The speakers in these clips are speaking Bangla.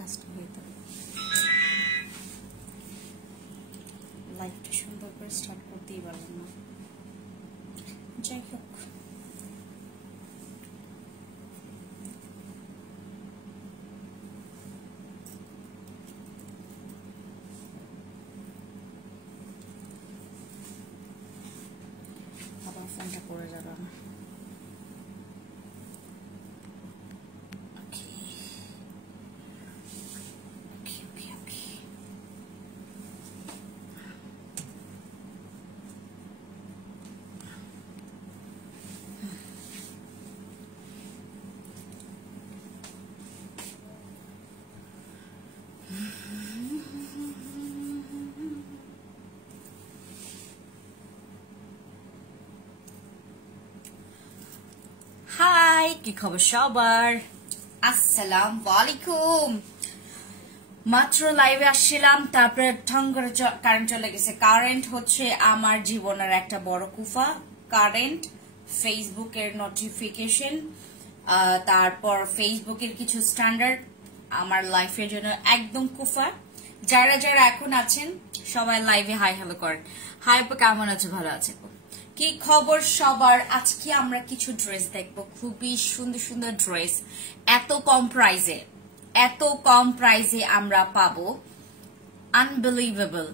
কাজটা হইতো লাইফটা সুন্দর করে স্টার্ট করতেই পারলাম না। যাই হোক, আবার ফোনটা পড়ে যাবে না। হাই, কি খবর সবার? আসসালামু আলাইকুম। মাত্র লাইভে আসছিলাম, তারপরে ঠং করে কারেন্ট চলে গেছে। কারেন্ট হচ্ছে আমার জীবনের একটা বড় কুফা। কারেন্ট, ফেসবুকের নোটিফিকেশন, তারপর ফেসবুকের কিছু স্ট্যান্ডার্ড আমার লাইফের জন্য একদম কুফা। যারা যারা এখন আছেন সবাই লাইভে হাই হ্যালো করেন। হাই আপু, কেমন আছে? ভালো আছে? কি খবর সবার? আজকে আমরা কিছু ড্রেস দেখবো, খুবই সুন্দর সুন্দর ড্রেস। এত কম প্রাইজে আমরা পাবো, আনবিলিভেবল।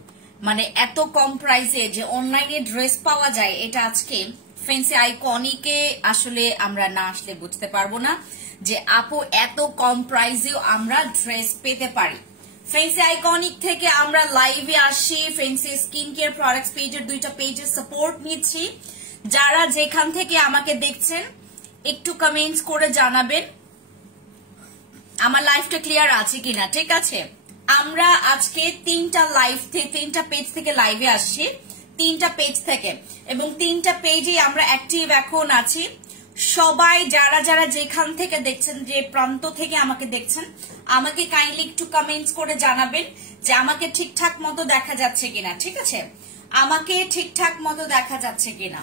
মানে এত কম প্রাইজে যে অনলাইনে ড্রেস পাওয়া যায়, এটা আজকে ফ্যান্সি আইকনিকে আসলে আমরা না আসলে বুঝতে পারবো না যে আপু এত কম প্রাইজেও আমরা ড্রেস পেতে পারি। ফ্যান্সি আইকনিক থেকে আমরা লাইভে আসি, ফ্যান্সি স্কিন কেয়ার প্রোডাক্টস পেজের 2টা পেজের সাপোর্ট নিচ্ছি। যারা যেখান থেকে আমাকে দেখছেন একটু কমেন্টস করে জানাবেন আমার লাইভটা ক্লিয়ার আছে কিনা। ঠিক আছে, আমরা আজকে 3টা পেজ থেকে লাইভে আসছি, 3টা পেজ থেকে, এবং 3টা পেজে আমরা অ্যাক্টিভ এখন আছি। সবাই যারা যারা যেখান থেকে দেখছেন, যে প্রান্ত থেকে আমাকে দেখছেন, আমাকে কাইন্ডলি একটু কমেন্টস করে জানাবেন যে আমাকে ঠিকঠাক মতো দেখা যাচ্ছে কিনা। ঠিক আছে, আমাকে ঠিকঠাক মতো দেখা যাচ্ছে কিনা।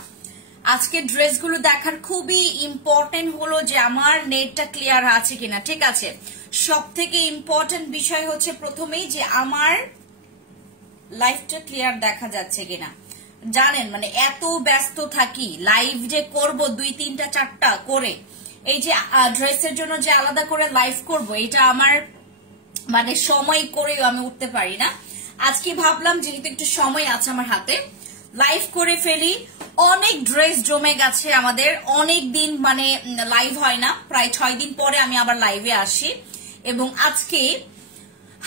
আজকে ড্রেসগুলো দেখার খুবই ইম্পর্টেন্ট হলো যে আমার নেটটা ক্লিয়ার আছে কিনা। ঠিক আছে, সব থেকে ইম্পর্টেন্ট বিষয় হচ্ছে প্রথমেই যে আমার লাইভটা ক্লিয়ার দেখা যাচ্ছে কিনা। জানেন মানে এত ব্যস্ত থাকি, লাইভ যে করব 2, 3, 4টা করে, এই যে ড্রেসের জন্য যে আলাদা করে লাইভ করব, এটা আমার মানে সময় করেও আমি উঠতে পারি না। আজকে ভাবলাম যেহেতু একটু সময় আছে আমার হাতে, লাইভ করে ফেলি। অনেক ড্রেস জমে গেছে আমাদের, অনেক দিন মানে লাইভ হয় না, প্রায় 6 দিন পরে আমি আবার লাইভে আসি। এবং আজকে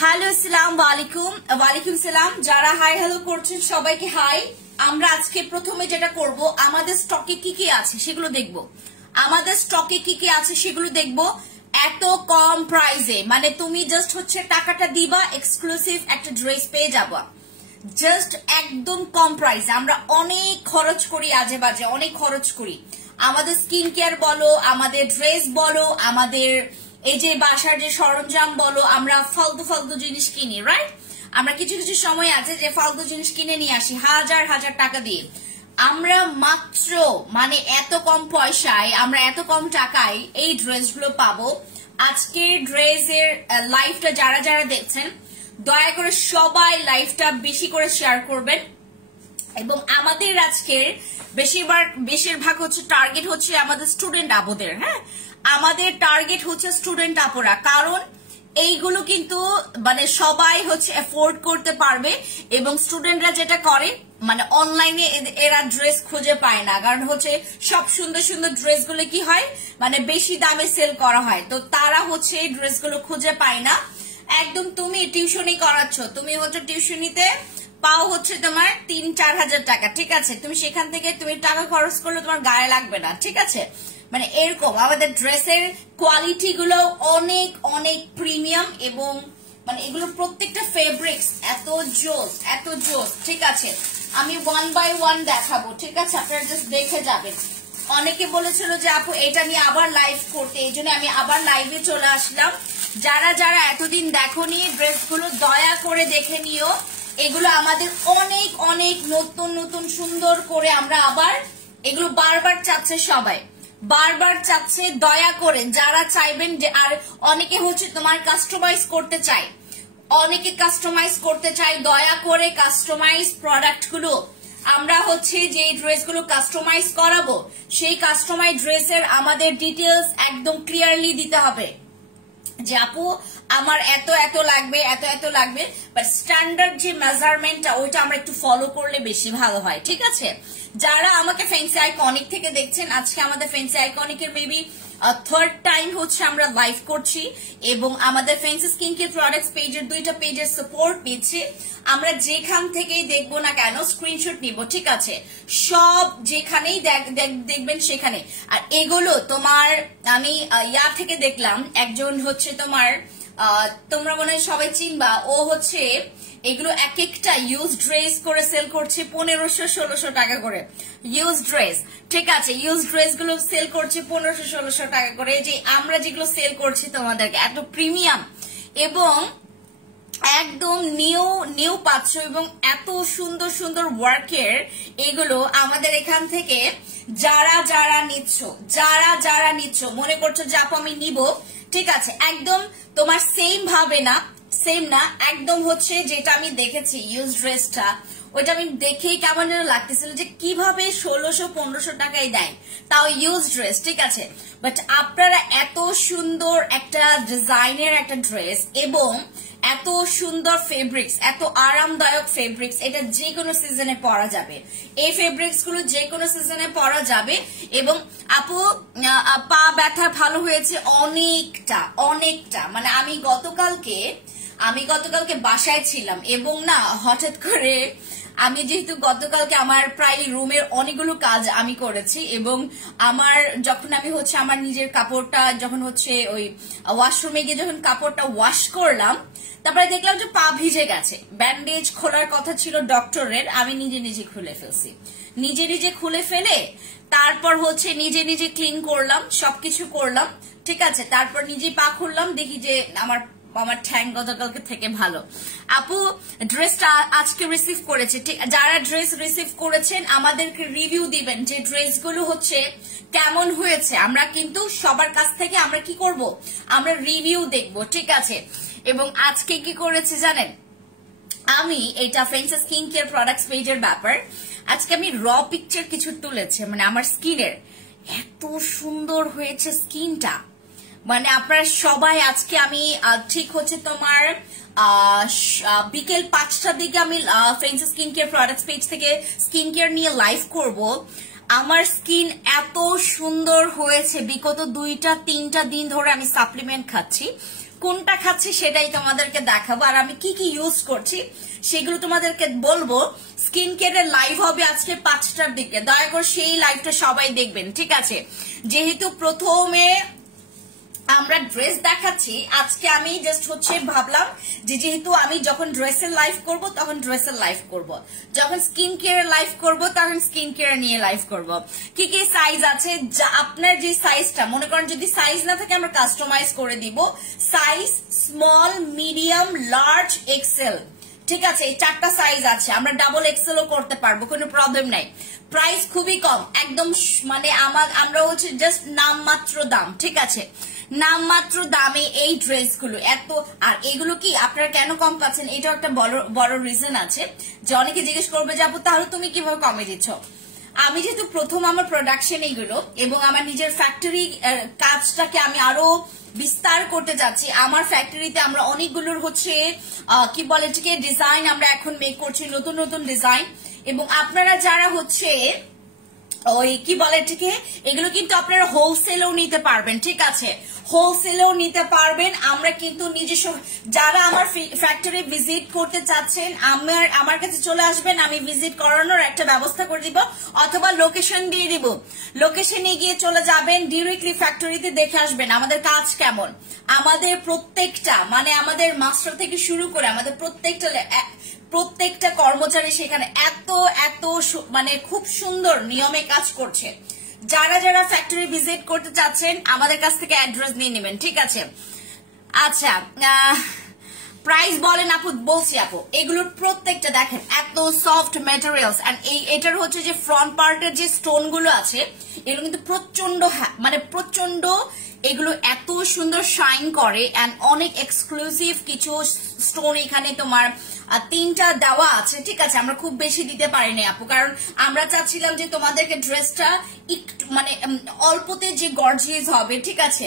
হ্যালো, আসসালামু আলাইকুম। ওয়ালাইকুম সালাম। যারা হাই হ্যালো করছেন সবাইকে হাই। আমরা আজকে প্রথমে যেটা করব, আমাদের স্টকে কি কি আছে সেগুলো দেখব। এত কম প্রাইসে, মানে তুমি জাস্ট হচ্ছে টাকাটা দিবা, এক্সক্লুসিভ একটা ড্রেস পেয়ে যাবা, জাস্ট একদম কম প্রাইসে। আমরা অনেক খরচ করি, আজে বাজে অনেক খরচ করি। আমাদের স্কিন কেয়ার বলো, আমাদের ড্রেস বলো, আমাদের এই যে বাসার যে সরঞ্জাম বলো, আমরা ফালতু জিনিস কিনি, রাইট? আমরা কিছু কিছু সময় আছে যে ফালতু জিনিস কিনে নিয়ে আসি হাজার হাজার টাকা দিয়ে। আমরা মাত্র মানে এত কম পয়সায়, আমরা এত কম টাকায় এই ড্রেসগুলো পাবো। আজকে ড্রেসের লাইভটা যারা যারা দেখছেন, দয়া করে সবাই লাইভটা বেশি করে শেয়ার করবেন। এবং আমাদের আজকের বেশিরভাগ হচ্ছে টার্গেট হচ্ছে আমাদের স্টুডেন্ট আপুদের। হ্যাঁ, আমাদের টার্গেট হচ্ছে স্টুডেন্ট আপুরা, কারণ এইগুলো কিন্তু মানে সবাই হচ্ছে এফোর্ড করতে পারবে। এবং স্টুডেন্টরা যেটা করে মানে অনলাইনে এরা ড্রেস খুঁজে পায় না, কারণ হচ্ছে সব সুন্দর সুন্দর ড্রেসগুলো কি হয় মানে বেশি দামে সেল করা হয়, তো তারা হচ্ছে এই ড্রেসগুলো খুঁজে পায় না। একদম তুমি টিউশনি করাচ্ছ, তুমি হচ্ছে টিউশনিতে পাও হচ্ছে তোমার 3-4 হাজার টাকা। ঠিক আছে, তুমি সেখান থেকে তুমি টাকা খরচ করলে তোমার গায়ে লাগবে না। ঠিক আছে, মানে এরকম আমাদের ড্রেসের কোয়ালিটি গুলো অনেক অনেক প্রিমিয়াম, এবং মানে এগুলো প্রত্যেকটা ফেব্রিক্স এত জোস। ঠিক আছে, আমি 1 by 1 দেখাবো। ঠিক আছে, আপনারা জাস্ট দেখে যাবেন। অনেকে বলেছিল যে আপু এটা নিয়ে আবার লাইভ করতে, এই জন্য আমি আবার লাইভে চলে আসলাম। যারা যারা এতদিন দেখোনি ড্রেসগুলো দয়া করে দেখে নিও। এগুলো আমাদের অনেক অনেক নতুন সুন্দর করে আমরা আবার এগুলো বারবার চাচ্ছে সবাই। বারবার চাচ্ছে, দয়া করে যারা চাইবেন যে, আর অনেকে হচ্ছে তোমার কাস্টমাইজ করতে চায়, অনেকে কাস্টমাইজ করতে চায়, দয়া করে কাস্টমাইজ প্রোডাক্ট গুলো আমরা হচ্ছে যে ড্রেসগুলো কাস্টমাইজ করাবো সেই কাস্টমাইজ ড্রেসের আমাদের ডিটেলস একদম ক্লিয়ারলি দিতে হবে যে আপু আমার এত এত লাগবে, এত এত লাগবে, বাট স্ট্যান্ডার্ড যে মেজারমেন্টটা ওইটা আমরা একটু ফলো করলে বেশি ভালো হয়। ঠিক আছে, যারা আমাকে ফ্যান্সি আইকনিক থেকে দেখছেন, আজকে আমাদের ফ্যান্সি আইকনিকের মেবি থার্ড টাইম হচ্ছে আমরা লাইভ করছি এবং আমাদের ফ্যান্সি স্কিন কেয়ার প্রোডাক্টস পেজের দুইটা পেজের সাপোর্ট পেয়েছে। আমরা যেখান থেকেই দেখবো না কেন স্ক্রিনশট নিব, ঠিক আছে, সব যেখানেই দেখবেন সেখানে। আর এগুলো তোমার আমি ইয়া থেকে দেখলাম, একজন হচ্ছে তোমার তোমরা মনে হয় সবাই চিনবা, ও হচ্ছে এগুলো এক একটা ইউজ ড্রেস করে সেল করছে 1500-1600 টাকা করে, ইউজ ড্রেস। ঠিক আছে, ইউজ ড্রেস গুলো সেল করছে 1500-1600 টাকা করে। যে আমরা যেগুলো সেল করছি তোমাদেরকে এত প্রিমিয়াম এবং একদম নিউ পাচ্ছ এবং এত সুন্দর সুন্দর ওয়ার্কের, এগুলো আমাদের এখান থেকে যারা যারা নিচ্ছ মনে করছো যে আপু আমি নিব, ঠিক আছে, একদম তোমার সেম না, একদম হচ্ছে যেটা আমি দেখেছি ইউজ ড্রেসটা, ওইটা আমি দেখেই কেমন যেন লাগতেছিল যে কিভাবে 1600-1500 টাকায় দেয়, তাও ইউজ ড্রেস। ঠিক আছে, বাট আপনারা এত সুন্দর একটা ডিজাইনের একটা ড্রেস এবং এত সুন্দর ফেব্রিক্স, এত আরামদায়ক ফেব্রিক্স, এটা যে কোনো সিজনে পরা যাবে, এই ফেব্রিক্স গুলো যে কোনো সিজনে পরা যাবে। এবং আপু পা ব্যথা ভালো হয়েছে অনেকটা, মানে আমি গতকালকে বাসায় ছিলাম এবং না হঠাৎ করে আমি যেহেতু গতকালকে আমার প্রায় রুমের অনেকগুলো কাজ আমি করেছি এবং আমার যখন আমি হচ্ছে আমার নিজের কাপড়টা যখন হচ্ছে ওই ওয়াশরুমে গিয়ে যখন কাপড়টা ওয়াশ করলাম, তারপরে দেখলাম যে পা ভিজে গেছে। ব্যান্ডেজ খোলার কথা ছিল ডক্টরের, আমি নিজে খুলে ফেলছি, নিজে খুলে ফেলে তারপর হচ্ছে নিজে ক্লিন করলাম, সবকিছু করলাম। ঠিক আছে, তারপর নিজে পা খুললাম, দেখি যে আমার ঠ্যাং গতকালকে থেকে ভালো। আপু ড্রেসটা আজকে রিসিভ করেছে, ঠিক, যারা ড্রেস রিসিভ করেছেন আমাদেরকে রিভিউ দিবেন যে ড্রেসগুলো হচ্ছে কেমন হয়েছে। আমরা কিন্তু সবার কাছ থেকে আমরা কি করব, আমরা রিভিউ দেখব। ঠিক আছে, এবং আজকে কি করেছে জানেন, আমি এটা ফ্যান্সি স্কিন কেয়ার প্রোডাক্টস পেজের ব্যাপার, আজকে আমি র পিকচার কিছু তুলেছে, মানে আমার স্কিনের এত সুন্দর হয়েছে স্কিনটা, মানে আপনারা সবাই আজকে আমি ঠিক হচ্ছে তোমার বিকেল 5টার দিকে আমি fancy skin care products page থেকে স্কিন কেয়ার নিয়ে লাইভ করব। আমার স্কিন এত সুন্দর হয়েছে, বিগত 2-3 দিন ধরে আমি সাপ্লিমেন্ট খাচ্ছি, কোনটা খাচ্ছি সেটাই তোমাদেরকে দেখাবো, আর আমি কি ইউজ করছি সেগুলো তোমাদেরকে বলবো। স্কিন কেয়ারের লাইভ হবে আজকে 5টার দিকে, দয়া করে সেই লাইভটা সবাই দেখবেন। ঠিক আছে, যেহেতু প্রথমে আমরা ড্রেস দেখাচ্ছি, আজকে আমি জাস্ট হচ্ছে ভাবলাম যে যেহেতু আমি যখন ড্রেসের লাইভ করব তখন ড্রেসের লাইভ করব, যখন স্কিন কেয়ার লাইভ করব তখন স্কিন কেয়ার নিয়ে লাইভ করব। কি সাইজ আছে, আপনার যে সাইজটা মনে করেন, যদি সাইজ না থাকে আমরা কাস্টমাইজ করে দিব, size small, medium, large, XL. ঠিক আছে, এই 4টা সাইজ আছে, আমরা ডাবল এক্সেলও করতে পারবো, কোনো প্রবলেম নাই। প্রাইস খুবই কম, একদম মানে আমরা হচ্ছে জাস্ট নামমাত্র দাম। ঠিক আছে, নামমাত্র দামে এই ড্রেসগুলো এত, আর এগুলো কি আপনারা কেন কম পাচ্ছেন, এটাও একটা বড় রিজন আছে যে অনেকে জিজ্ঞেস করবে যে আপু তাহলে তুমি কিভাবে কমে দিচ্ছ। আমি যেহেতু প্রথম আমার প্রোডাকশন এইগুলো এবং আমার নিজের ফ্যাক্টরি কাজটাকে আমি আরো বিস্তার করতে যাচ্ছি, আমার ফ্যাক্টরিতে আমরা অনেকগুলোর হচ্ছে কি বলে এটাকে ডিজাইন আমরা এখন মেক করছি, নতুন ডিজাইন, এবং আপনারা যারা হচ্ছে ওই কি বলে এটাকে, এগুলো কিন্তু আপনারা হোলসেলেও নিতে পারবেন। ঠিক আছে, হোলসেলেও নিতে পারবেন। আমরা কিন্তু নিজস্ব, যারা আমার ফ্যাক্টরি ভিজিট করতে চাচ্ছেন আমার কাছে চলে আসবেন, আমি ভিজিট করানোর একটা ব্যবস্থা করে দিব, অথবা লোকেশন দিয়ে দিব, লোকেশনে গিয়ে চলে যাবেন, ডিরেক্টলি ফ্যাক্টরিতে দেখে আসবেন আমাদের কাজ কেমন। আমাদের প্রত্যেকটা মানে আমাদের মাস্টার থেকে শুরু করে আমাদের প্রত্যেকটা কর্মচারী সেখানে এত মানে খুব সুন্দর নিয়মে কাজ করছে। যারা ফ্যাক্টরি ভিজিট করতে চাচ্ছেন আমাদের কাছ থেকে অ্যাড্রেস নিয়ে নেবেন। ঠিক আছে, আচ্ছা প্রাইস বলেন আপু, বলছি আপু, এগুলোর প্রত্যেকটা দেখেন এত সফট ম্যাটেরিয়ালস, এন্ড এটার হচ্ছে যে ফ্রন্ট পার্টের যে স্টোন গুলো আছে এগুলো কিন্তু প্রচন্ড, মানে প্রচন্ড, এগুলো এত সুন্দর শাইন করে, এন্ড অনেক এক্সক্লুসিভ কিছু স্টোন এখানে তোমার 3টা দেওয়া আছে। ঠিক আছে, আমরা খুব বেশি দিতে পারিনি আপু, কারণ আমরা চাচ্ছিলাম যে তোমাদেরকে ড্রেসটা একটু মানে অল্পতে যে গর্জিয়াস হবে। ঠিক আছে,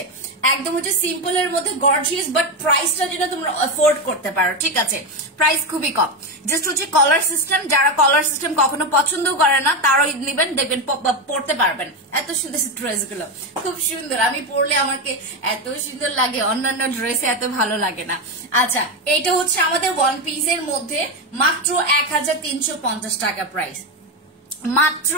একদম হচ্ছে সিম্পল এর মধ্যে গর্জিয়াস, বাট প্রাইসটা যেন তোমরা অ্যাফোর্ড করতে পারো। ঠিক আছে, প্রাইস খুবই কম, জাস্ট হচ্ছে কলার সিস্টেম। যারা কলার সিস্টেম কখনো পছন্দ করে না তারাই নেবেন, দেখবেন পড়তে পারবেন। এত সুন্দর ড্রেস গুলো, খুব সুন্দর, আমি পরলে আমাকে এত সুন্দর লাগে, অন্যান্য ড্রেসে এত ভালো লাগে না। আচ্ছা, এটা হচ্ছে আমাদের ওয়ান পিসের মধ্যে মাত্র 1350 টাকা প্রাইস, মাত্র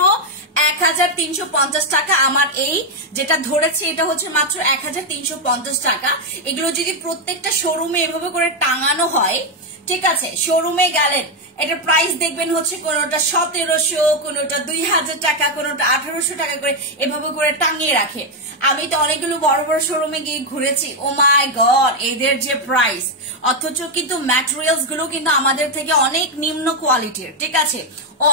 1350 টাকা। আমার এই যেটা ধরেছে এটা হচ্ছে মাত্র 1350 টাকা। এগুলো যদি প্রত্যেকটা শোরুমে এভাবে করে টাঙানো হয়, ঠিক আছে, শোরুমে গেলেন এটা প্রাইস দেখবেন হচ্ছে কোনোটা 1700, কোনোটা 2000 টাকা, কোনোটা 1800 টাকা করে এভাবে করে টাঙিয়ে রাখে। আমি তো অনেকগুলো বড় বড় শোরুমে গিয়ে ঘুরেছি, ও মাই গড এদের যে প্রাইস, অথচ কিন্তু ম্যাটেরিয়ালস গুলো কিন্তু আমাদের থেকে অনেক নিম্ন কোয়ালিটির। ঠিক আছে,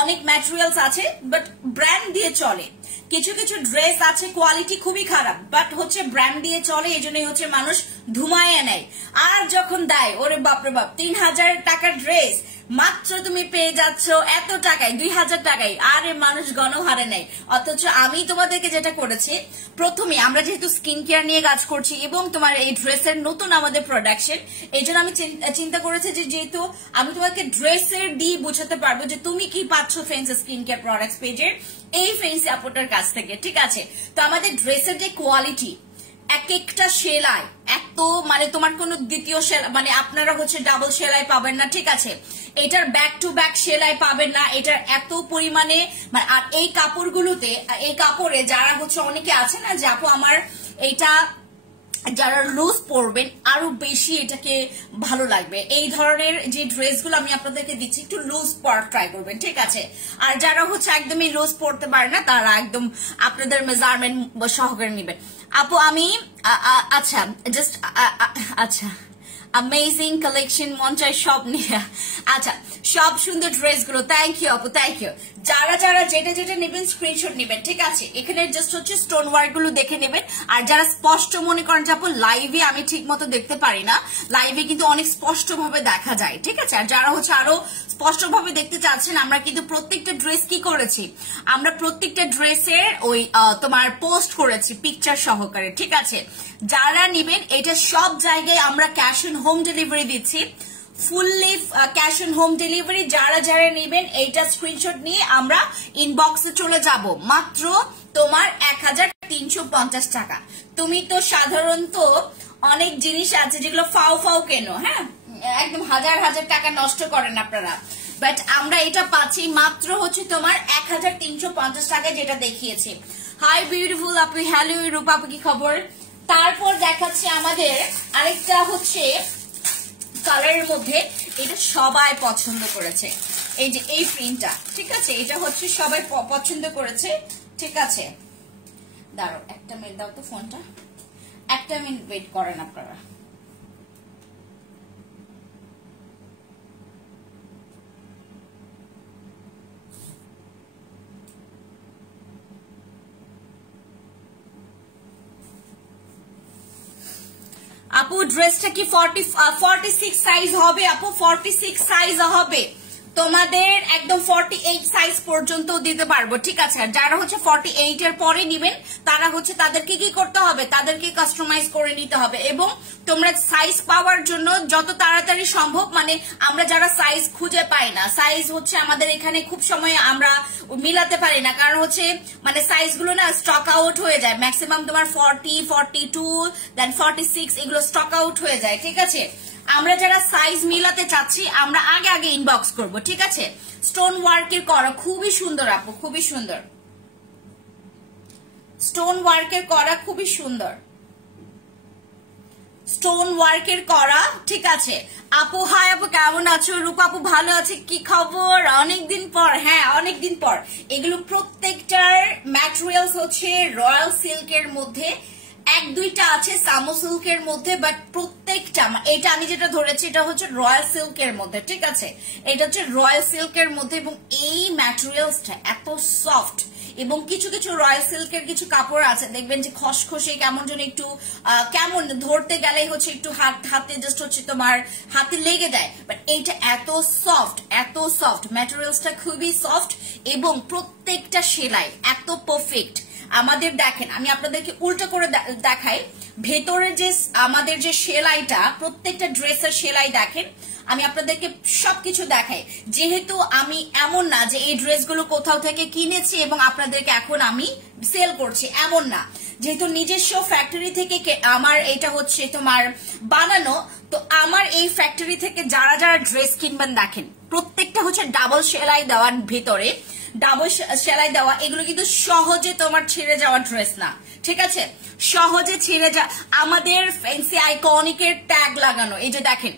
অনেক ম্যাটেরিয়ালস আছে বাট ব্র্যান্ড দিয়ে চলে, কিছু কিছু ড্রেস আছে কোয়ালিটি খুবই খারাপ বাট হচ্ছে ব্র্যান্ড দিয়ে চলে, এই জন্যই হচ্ছে মানুষ ধুমায় নেয়। আর যখন দেয়, ওরে বাপরে বাপ, 3000 টাকার ড্রেস মাত্র তুমি পেয়ে যাচ্ছ এত টাকায়, 2000 টাকায়, আরে মানুষ গণহারে নেয়। অথচ আমি তোমাদেরকে যেটা করেছি, প্রথমে আমরা যেহেতু স্কিন কেয়ার নিয়ে কাজ করছি এবং তোমার এই ড্রেসের নতুন আমাদের প্রোডাকশন, এই জন্য আমি চিন্তা করেছি যে যেহেতু আমি তোমাকে ড্রেসের দিয়ে বোঝাতে পারবো যে তুমি কি পাচ্ছ ফেন্সি স্কিন কেয়ার প্রোডাক্টস পেজের এই ফেন্সি আপুটার কাছ থেকে। ঠিক আছে, তো আমাদের ড্রেসের যে কোয়ালিটি, এক একটা সেলাই এত, মানে তোমার কোনো দ্বিতীয় সেলাই, মানে আপনারা হচ্ছে ডাবল সেলাই পাবেন না। ঠিক আছে, এটার ব্যাক টু ব্যাক সেলাই পাবেন না, এটার এত পরিমাণে, আর এই কাপড়গুলোতে, এই কাপড়ে যারা হচ্ছে অনেকে আছে না যে আপু আমার এইটা, যারা লুজ পরবেন আরো বেশি এটাকে ভালো লাগবে, এই ধরনের যে ড্রেসগুলো আমি আপনাদেরকে দিচ্ছি একটু লুজ পরার ট্রাই করবেন। ঠিক আছে, আর যারা হচ্ছে একদমই লুজ পরতে পারে না তারা একদম আপনাদের মেজারমেন্ট সহকারে নেবেন। আপু আমি আচ্ছা জাস্ট আচ্ছা, অ্যামেজিং কালেকশন মন চাই সব নিয়ে। আচ্ছা, সব সুন্দর ড্রেস গুলো, থ্যাংক ইউ আপু, থ্যাংক ইউ। যারা যারা যেটা যেটা নেবেন স্ক্রিনশট নেবেন। ঠিক আছে, এখানে জাস্ট হচ্ছে স্টোন ওয়ার্ক গুলো দেখে নেবেন। আর যারা স্পষ্ট মনে করেন যে আপু লাইভে আমি ঠিক মতো দেখতে পারি না, লাইভে কিন্তু অনেক স্পষ্ট ভাবে দেখা যায়। ঠিক আছে, আর যারা হচ্ছে আরো স্পষ্ট ভাবে দেখতে চাচ্ছেন, আমরা কিন্তু প্রত্যেকটা ড্রেস কি করেছি, আমরা প্রত্যেকটা ড্রেসের ওই তোমার পোস্ট করেছি পিকচার সহকারে। ঠিক আছে, যারা নেবেন এটা সব জায়গায় আমরা ক্যাশ অন হোম ডেলিভারি দিচ্ছি, fully cash on home delivery. যারা যারা নেবেন এইটা স্ক্রিনশট নিয়ে আমরা ইনবক্সে চলে যাব, মাত্র তোমার 1350 টাকা। তুমি তো সাধারণত অনেক জিনিস আছে যেগুলো ফাও ফাও কেন, হ্যাঁ একদম হাজার হাজার টাকা নষ্ট করেন আপনারা, বাট আমরা এটা পাচ্ছি মাত্র হচ্ছে তোমার 1350 টাকা, যেটা দেখিয়েছি। হাই বিউটিফুল আপু, হ্যালো রূপা আপু, কি খবর? তারপর দেখাচ্ছে আমাদের আরেকটা হচ্ছে কালারের মধ্যে, এটা সবাই পছন্দ করেছে, এই যে এই প্রিন্টটা। ঠিক আছে, এটা হচ্ছে সবাই পছন্দ করেছে। ঠিক আছে, দাঁড়াও একটা মিনিট, দাও তো ফোনটা, একটা মিনিট ওয়েট করেন আপনারা। আপু ড্রেসটা কি 46 সাইজ হবে? আপু 46 সাইজ হবে, তোমাদের একদম 48 সাইজ পর্যন্ত দিতে পারবো। ঠিক আছে, আর যারা হচ্ছে 48 এর পরে নিবেন তারা হচ্ছে তাদেরকে কি করতে হবে, তাদেরকে কাস্টমাইজ করে নিতে হবে। এবং তোমরা সাইজ পাওয়ার জন্য যত তাড়াতাড়ি সম্ভব, মানে আমরা যারা সাইজ খুঁজে পাই না, সাইজ হচ্ছে আমাদের এখানে খুব সময় আমরা মিলাতে পারি না, কারণ হচ্ছে মানে সাইজ গুলো না স্টক আউট হয়ে যায়, ম্যাক্সিমাম তোমার 40, 42, দেন 46 এগুলো স্টক আউট হয়ে যায়। ঠিক আছে, আমরা যারা সাইজ মিলাতে চাচ্ছি আমরা আগে আগে ইনবক্স করব। ঠিক আছে, স্টোন ওয়ার্কের করা খুবই সুন্দর আপু, খুবই সুন্দর, স্টোন ওয়ার্কের করা খুবই সুন্দর, স্টোন ওয়ার্কের করা। ঠিক আছে আপু, হাই আপু কেমন আছো? রূপা আপু ভালো আছে, কি খবর? অনেকদিন পর, হ্যাঁ অনেকদিন পর। এগুলো প্রত্যেকটার ম্যাটেরিয়ালস হচ্ছে রয়্যাল সিল্কের মধ্যে, এক দুইটা আছে সামো সিল্কের মধ্যে, বাট প্রত্যেক প্রত্যেকটা, এটা আমি যেটা ধরেছি এটা হচ্ছে রয়্যাল সিল্কের মধ্যে, ঠিক আছে, এটা হচ্ছে রয়্যাল সিল্কের মধ্যে, এবং এই ম্যাটেরিয়ালসটা এত সফট, এবং কিছু কিছু রয়্যাল সিল্কের কিছু কাপড় আছে দেখবেন যে খসখসে কেমন যেন একটু কেমন ধরতে গেলে হচ্ছে একটু হাতে জাস্ট হচ্ছে তোমার হাতে লেগে যায়, বাট এইটা এত সফট ম্যাটেরিয়ালসটা খুবই সফট, এবং প্রত্যেকটা সেলাই এত পারফেক্ট। আমাদের দেখেন, আমি আপনাদেরকে উল্টো করে দেখাই, ভেতরে যে আমাদের যে সেলাইটা, প্রত্যেকটা ড্রেসের সেলাই দেখেন, আমি আপনাদেরকে সবকিছু দেখাই, যেহেতু আমি এমন না যে এই ড্রেসগুলো কোথাও থেকে কিনেছি এবং আপনাদেরকে এখন আমি সেল করছি, এমন না, যেহেতু নিজস্ব ফ্যাক্টরি থেকে আমার এটা হচ্ছে তোমার বানানো, তো আমার এই ফ্যাক্টরি থেকে যারা যারা ড্রেস কিনবেন দেখেন প্রত্যেকটা হচ্ছে ডাবল সেলাই দেওয়ার ভিতরে, ডাবল সেলাই দেওয়া, এগুলো কিন্তু সহজে তোমার ছিঁড়ে যাওয়া ড্রেস না, ঠিক আছে, সহজে ছিঁড়ে আমাদের ফ্যান্সি আইকনিকের ট্যাগ লাগানো, এই যে দেখেন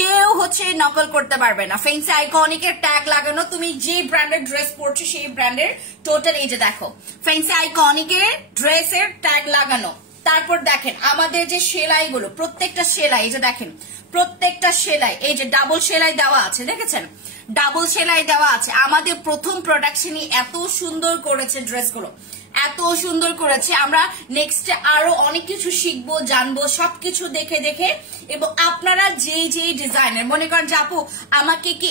কেউ হচ্ছে নকল করতে পারবে না, ফ্যান্সি আইকনিকের ট্যাগ লাগানো, তুমি যে ব্র্যান্ডের ড্রেস পরছো সেই ব্র্যান্ডের টোটাল, এই যে দেখো ফ্যান্সি আইকনিকের ড্রেসের ট্যাগ লাগানো। তারপর দেখেন আমাদের যে সেলাইগুলো, প্রত্যেকটা সেলাই, এই যে দেখেন প্রত্যেকটা সেলাই, এই যে ডাবল সেলাই দেওয়া আছে, দেখেছেন ডাবল সেলাই দেওয়া আছে। আমাদের প্রথম প্রোডাকশনই এত সুন্দর করেছে ড্রেসগুলো, এত সুন্দর করেছে, আমরা নেক্সট আরো অনেক কিছু শিখবো, জানবো, সবকিছু দেখে দেখে, এবং আপনারা যেই ডিজাইনের মনে করেন যে আপু আমাকে কি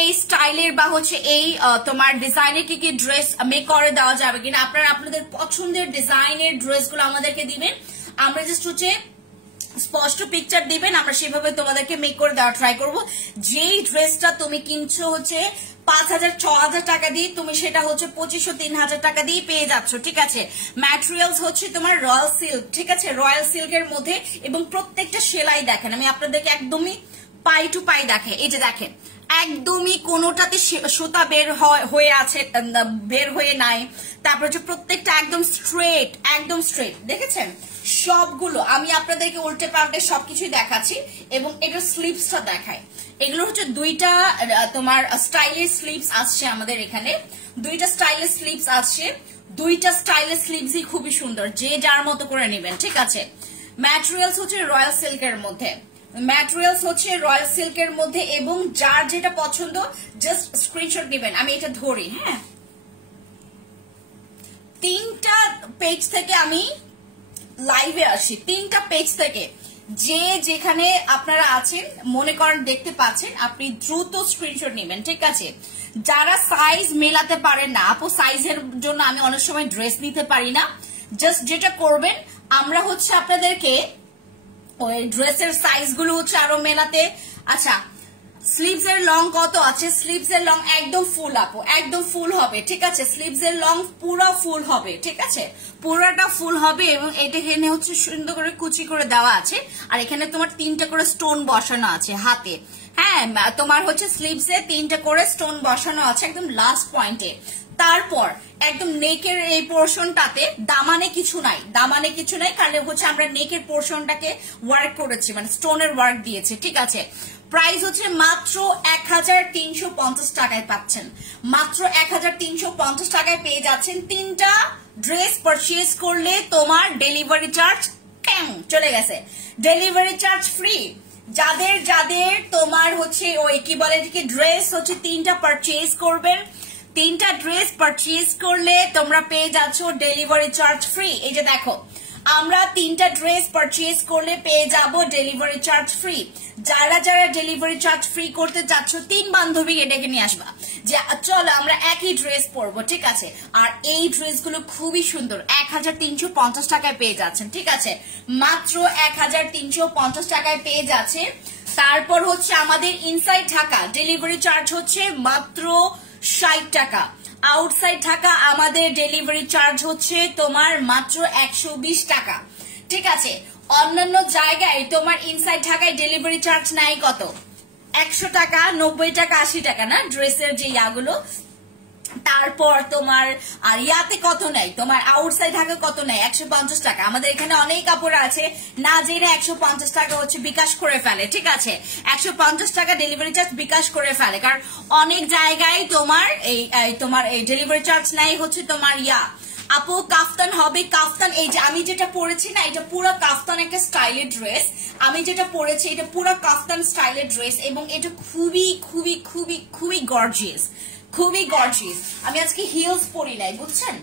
এই স্টাইলের বা হচ্ছে এই তোমার ডিজাইনের কি ড্রেস মেক করে দেওয়া যাবে কিনা, আপনারা আপনাদের পছন্দের ডিজাইনের ড্রেসগুলো আমাদেরকে দিবেন, আমরা জাস্ট হচ্ছে স্পষ্ট পিকচার দিবেন, আমরা সেভাবে তোমাদেরকে মেক করে দেওয়া ট্রাই করবো। যেই ড্রেসটা তুমি কিনছো হচ্ছে 5,000-6,000 টাকা দিয়ে, তুমি সেটা হচ্ছে 2,500-3,000 টাকা দিয়ে পেয়ে যাচ্ছ, ঠিক আছে। ম্যাটেরিয়ালস হচ্ছে তোমার রয়্যাল সিল্ক, ঠিক আছে, রয়্যাল সিল্কের মধ্যে, এবং প্রত্যেকটা সেলাই দেখেন, আমি আপনাদেরকে একদমই পাই টু পাই দেখে, এই যে দেখেন একদমই কোনোটাতে সুতা বের হয়ে আছে, বের হয়ে নাই, তারপর হচ্ছে প্রত্যেকটা একদম স্ট্রেট, দেখেছেন সবগুলো। আমি আপনাদেরকে উল্টে পাল্টে সবকিছুই দেখাচ্ছি, এবং এটার স্লিভসটা দেখাই। এগুলো হচ্ছে দুইটা তোমার স্টাইলিশ স্লিভস আসছে আমাদের এখানে, দুইটা স্টাইলিশ স্লিভস আসছে, দুইটা স্টাইলিশ স্লিভসই খুবই সুন্দর, যে যার মতো করে নেবেন, ঠিক আছে। ম্যাটেরিয়ালস হচ্ছে রয়্যাল সিল্কের মধ্যে, এবং যার যেটা পছন্দ জাস্ট স্ক্রিনশট দিবেন। আমি এটা ধরি, হ্যাঁ, 3টা পেজ থেকে আমি লাইভে আসি, 3টা পেজ থেকে, যে যেখানে আপনারা আছেন মনে করেন দেখতে পাচ্ছেন, আপনি দ্রুত স্ক্রিনশট নেবেন, ঠিক আছে। যারা সাইজ মেলাতে পারেন না, আপু সাইজের জন্য আমি অনেক সময় ড্রেস নিতে পারি না, জাস্ট যেটা করবেন, আমরা হচ্ছে আপনাদেরকে ওই ড্রেসের সাইজ গুলো হচ্ছে আরো মেলাতে। আচ্ছা, স্লিভস এর লং কত আছে? স্লিভস এর লং একদম ফুল আপু, একদম ফুল হবে, ঠিক আছে। স্লিভস এর লং পুরো ফুল হবে, ঠিক আছে, পুরোটা ফুল হবে, এবং এটা এখানে হচ্ছে সুন্দর করে কুচি করে দেওয়া আছে, আর এখানে তোমার 3টা করে স্টোন বসানো আছে হাতে, হ্যাঁ, তোমার হচ্ছে স্লিভস এ 3টা করে স্টোন বসানো আছে একদম লাস্ট পয়েন্টে। তারপর একদম নেকের এই পোর্শনটাতে দামানে কিছু নাই, কারণ হচ্ছে আমরা নেকের পোর্শনটাকে ওয়ার্ক করেছি, মানে স্টোনের ওয়ার্ক দিয়েছে, ঠিক আছে। প্রাইস হচ্ছে মাত্র 1,350 টাকায় পাচ্ছেন, মাত্র 1,350 টাকায় পেয়ে যাচ্ছেন। 3টা ড্রেস পারচেজ করলে তোমার ডেলিভারি চার্জ চলে গেছে, ডেলিভারি চার্জ ফ্রি। যাদের যাদের তোমার হচ্ছে ওই কি বলে ড্রেস হচ্ছে 3টা পারচেজ করবেন, 3টা ড্রেস পারচেজ করলে তোমরা পেয়ে যাচ্ছ ডেলিভারি চার্জ ফ্রি। এই যে দেখো, আমরা 3টা ড্রেস পারচেজ করলে পেয়ে যাব ডেলিভারি চার্জ ফ্রি। যারা যারা ডেলিভারি চার্জ ফ্রি করতে চাচ্ছ, 3 বান্ধবীকে ডেকে নিয়ে আসবা, যে চলো আমরা একই ড্রেস পরবো, ঠিক আছে। আর এই ড্রেসগুলো খুবই সুন্দর, 1,350 টাকায় পেয়ে যাচ্ছেন, ঠিক আছে, মাত্র 1,350 টাকায় পেয়ে যাচ্ছে। তারপর হচ্ছে আমাদের ইনসাইড ঢাকা ডেলিভারি চার্জ হচ্ছে মাত্র 60 টাকা, আউটসাইড ঢাকা আমাদের ডেলিভারি চার্জ হচ্ছে তোমার মাত্র 120 টাকা, ঠিক আছে। অন্যান্য জায়গায় তোমার ইনসাইড ঢাকায় ডেলিভারি চার্জ নাই কত, 100 টাকা, 90 টাকা, 80 টাকা না ড্রেসের যে ইয়াগুলো। তারপর তোমার আর ইয়াতে কত নেই, তোমার আউটসাইড ঢাকা কত নেই, 150 টাকা। আমাদের এখানে অনেক কাপড় আছে না যেটা 150 টাকা হচ্ছে বিকাশ করে ফেলে, ঠিক আছে, 150 টাকা ডেলিভারি চার্জ বিকাশ করে ফেলে, কারণ অনেক জায়গায় তোমার এই ডেলিভারি চার্জ নাই হচ্ছে তোমার আপু কাফতান হবে, কাফতান এই যে আমি যেটা পরেছি না এটা পুরো কাফতান একটা স্টাইলের ড্রেস, আমি যেটা পরেছি এটা পুরো কাফতান স্টাইলের ড্রেস এবং এটা খুবই খুবই খুবই খুবই গর্জিয়াস, খুবই গর্জিয়াস। আমি আজকে হিলস পরি নাই বুঝছেন,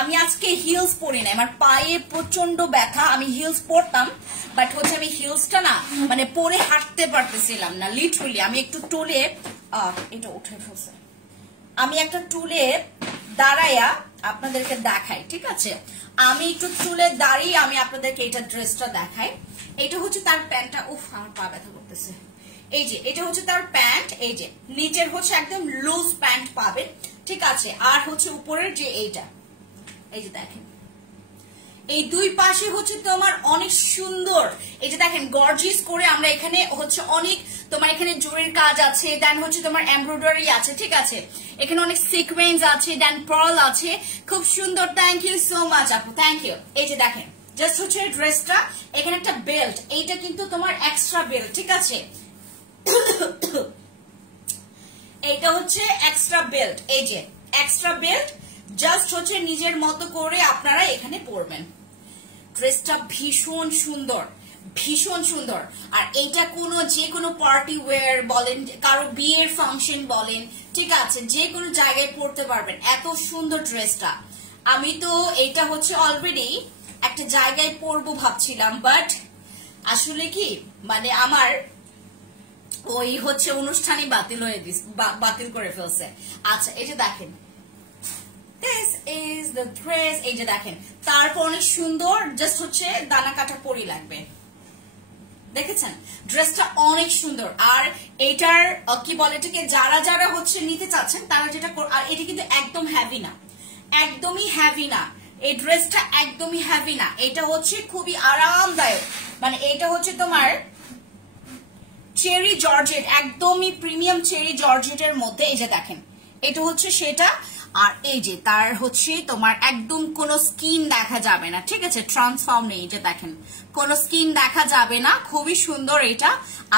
আমি আজকে হিলস পরি নাই, আমার পায়ে প্রচন্ড ব্যথা, আমি হিলস পরতাম বাট হচ্ছে আমি হিলসটা না মানে পরে হাঁটতে পারতেছিলাম না লিটারালি। আমি একটু টুলে এটা উঠে ফেলছে, আমি একটা টুলে দাঁড়াইয়া আপনাদেরকে দেখাই, ঠিক আছে? আমি একটু টুলে দাঁড়িয়ে আমি আপনাদেরকে এটা ড্রেসটা দেখাই। এটা হচ্ছে তার প্যান্টটা, উফ আমার পা ব্যথা করতেছে। এই যে এটা হচ্ছে তার প্যান্ট, এই যে নিচের হচ্ছে একদম লুজ প্যান্ট পাবেন, ঠিক আছে? আর হচ্ছে উপরের যে এইটা, এই যে দেখেন এই দুই পাশে হচ্ছে তোমার অনেক সুন্দর, এই যে দেখেন গর্জিয়াস করে আমরা এখানে হচ্ছে অনেক তোমার এখানে জরির কাজ আছে, দেন হচ্ছে তোমার এমব্রয়ডারি আছে, ঠিক আছে? এখানে অনেক সিকোয়েন্স আছে, দেন পার্ল আছে, খুব সুন্দর। থ্যাংক ইউ সো মাচ আপু, থ্যাংক ইউ। এই যে দেখেন জাস্ট হচ্ছে ড্রেসটা, এখানে একটা বেল্ট, এইটা কিন্তু তোমার এক্সট্রা বেল্ট, ঠিক আছে? এইটা হচ্ছে এক্সট্রা বেল্ট, এই যে এক্সট্রা বেল্ট, জাস্ট হচ্ছে নিজের মতো করে আপনারা এখানে পরবেন। ড্রেসটা ভীষণ সুন্দর, ভীষণ সুন্দর। আর এইটা কোনো যে কোনো পার্টি ওয়্যার বলেন, কারো বিয়ের ফাংশন বলেন, ঠিক আছে, যে কোনো জায়গায় পরতে পারবেন, এত সুন্দর ড্রেসটা। আমি তো এইটা হচ্ছে অলরেডি একটা জায়গায় পরবো ভাবছিলাম, বাট আসলে কি মানে আমার ওই হচ্ছে অনুষ্ঠানই বাতিল করে ফেলছে। আচ্ছা এই যে দেখেন this is the dress, এই যে দেখেন তারপর অনেক সুন্দর, জাস্ট হচ্ছে দানা কাটা পরি লাগবে, দেখেছেন? ড্রেসটা অনেক সুন্দর। আর এটার কি বলে এটাকে, যারা যারা হচ্ছে নিতে চাচ্ছেন তারা যেটা, আর এটা কিন্তু একদম হ্যাভি না, একদমই হ্যাভি না, এই ড্রেসটা একদমই হ্যাভি না, এটা হচ্ছে খুবই আরামদায়ক। মানে এটা হচ্ছে তোমার চেরি জর্জেট, একদমই প্রিমিয়াম চেরি জর্জেটের মধ্যে, এই যে দেখেন এটা হচ্ছে সেটা। আর এই যে তার হচ্ছে তোমার একদম কোনো স্কিন দেখা যাবে না, ঠিক আছে? ট্রান্সফর্ম নেই, যে দেখেন কোনো স্কিন দেখা যাবে না, খুবই সুন্দর এটা।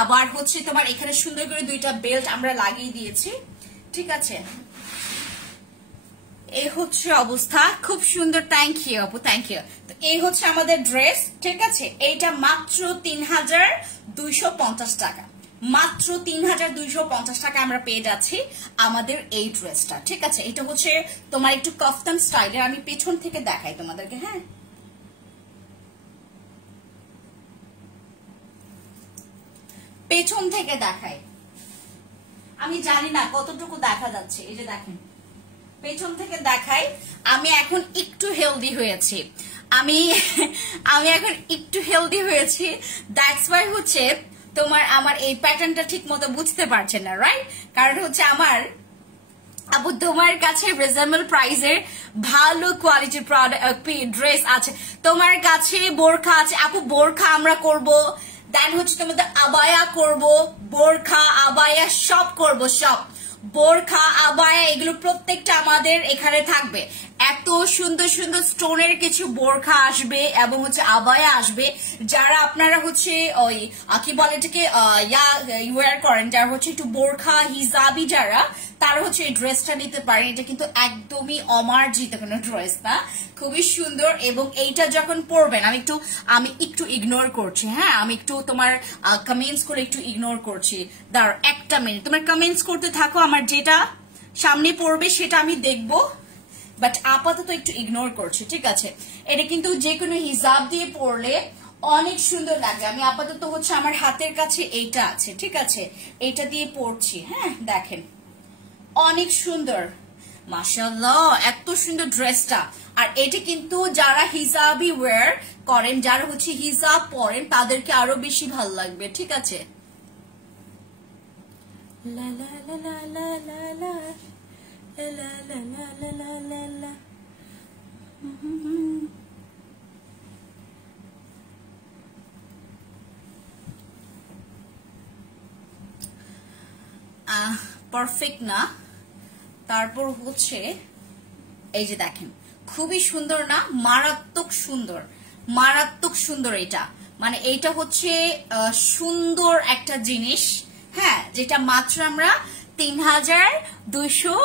আবার হচ্ছে তোমার এখানে সুন্দর করে দুইটা বেল্ট আমরা লাগিয়ে দিয়েছি, ঠিক আছে? এই হচ্ছে অবস্থা, খুব সুন্দর। থ্যাংক ইউ আপু, থ্যাংক ইউ। তো এই হচ্ছে আমাদের ড্রেস, ঠিক আছে? এইটা মাত্র ৩,২৫০ টাকা, মাত্র ৩,২৫০ টাকা আমরা পেয়ে যাচ্ছি আমাদের এই ড্রেসটা, ঠিক আছে? এটা হচ্ছে তোমার একটু কাফতান স্টাইলের, আমি পেছন থেকে দেখাই তোমাদেরকে, হ্যাঁ পেছন থেকে দেখাই, আমি জানি না কতটুকু দেখা যাচ্ছে, এই যে দেখেন পেছন থেকে দেখাই। আমি এখন একটু হেলদি হয়েছি, আমি এখন একটু হেলদি হয়েছি, দ্যাটস ওয়াই হচ্ছে তোমার আমার এই প্যাটার্নটা ঠিক মতো বুঝতে পারছেন না, রাইট? কারণ হচ্ছে আমার আপু তোমার কাছে রিজনেবল প্রাইসের ভালো কোয়ালিটির ড্রেস আছে, তোমার কাছে বোরখা আছে আপু, বোরখা আমরা করব, দেন হচ্ছে তোমাদের আবায়া করব, বোরখা আবায়া সব করব, সব বোরখা আবায়া এগুলো প্রত্যেকটা আমাদের এখানে থাকবে। এত সুন্দর সুন্দর স্টোনের কিছু বোরখা আসবে এবং হচ্ছে আবায়া আসবে, যারা আপনারা হচ্ছে ওই কি বলে এটাকে ওয়্যার করেন, যারা হচ্ছে একটু বোরখা হিজাবি যারা, তারা হচ্ছে এই ড্রেসটা নিতে পারেন। এটা কিন্তু একদমই অমার্জিত কোনো ড্রেস না, খুবই সুন্দর। এবং এইটা যখন পরবেন, আমি একটু ইগনোর করছি, হ্যাঁ আমি একটু তোমার কমেন্টস করে একটু ইগনোর করছি, দাঁড়াও একটা মিনিট, তোমার কমেন্টস করতে থাকো, আমার যেটা সামনে পড়বে সেটা আমি দেখবো, বাট আপাতত একটু ইগনোর করছি, ঠিক আছে? এটা কিন্তু যে কোনো হিজাব দিয়ে পরলে অনেক সুন্দর লাগে। আমি আপাতত হচ্ছে আমার হাতের কাছে এইটা আছে, ঠিক আছে? এইটা দিয়ে পরছি, হ্যাঁ দেখেন অনেক সুন্দর, মাশাআল্লাহ এত সুন্দর ড্রেসটা। আর এটা কিন্তু যারা হিজাবি ওয়্যার করেন, যারা হচ্ছে হিজাব পরেন, তাদেরকে আরো বেশি ভালো লাগবে, ঠিক আছে? লা লা লা লা লা লা লা লা লা লা লা লা লা। পারফেক্ট না, তারপর হচ্ছে এই যে দেখেন খুবই সুন্দর না, মারাত্মক সুন্দর, মারাত্মক সুন্দর। এটা মানে এইটা হচ্ছে সুন্দর একটা জিনিস, হ্যাঁ, যেটা মাত্র আমরা ৩,২৫০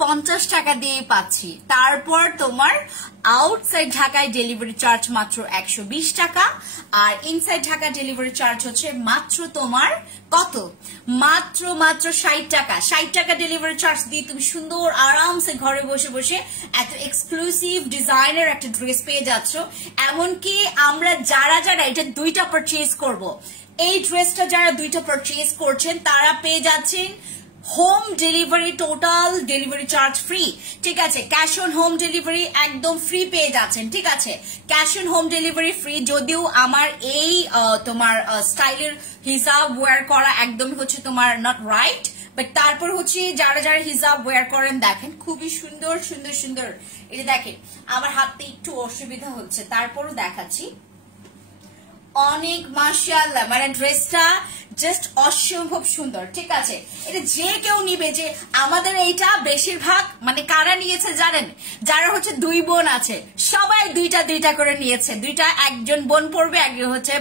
50 টাকা দিয়ে পাচ্ছি। তারপর তোমার আউটসাইড ঢাকায় ডেলিভারি চার্জ মাত্র 120 টাকা, আর ইনসাইড ঢাকা ডেলিভারি চার্জ হচ্ছে মাত্র তোমার কত, মাত্র 60 টাকা। 60 টাকা ডেলিভারি চার্জ দিয়ে তুমি সুন্দর আরামসে ঘরে বসে বসে এত এক্সক্লুসিভ ডিজাইনের একটা ড্রেস পেয়ে যাচ্ছ। এমনকি আমরা যারা এটা দুইটা পারচেজ করব, এই ড্রেসটা যারা দুইটা পারচেজ করছেন তারা পেয়ে যাচ্ছেন home delivery, total delivery charge free. ঠিক আছে, ক্যাশ অন হোম ডেলিভারি একদম ফ্রি পেয়ে যাচ্ছেন। ঠিক আছে, cash on home delivery free. যদিও আমার এই তোমার স্টাইলের হিসাব ওয়্যার করা একদম হচ্ছে তোমার নট রাইট, বাট তারপর হচ্ছে যারা হিজাব ওয়্যার করেন দেখেন খুবই সুন্দর সুন্দর সুন্দর। এটা দেখেন আমার হাতে একটু অসুবিধা হচ্ছে, তারপরও দেখাচ্ছি। অনেক মাশাআল্লাহ, মানে ড্রেসটা জাস্ট অসম্ভব সুন্দর। ঠিক আছে, এটা যে কেউ নিবে। যে আমাদের এইটা বেশিরভাগ মানে কারা নিয়েছে জানেন, যারা হচ্ছে দুই বোন আছে সবাই দুইটা করে নিয়েছে। দুইটা, একজন বোন পড়বে, একজন হচ্ছে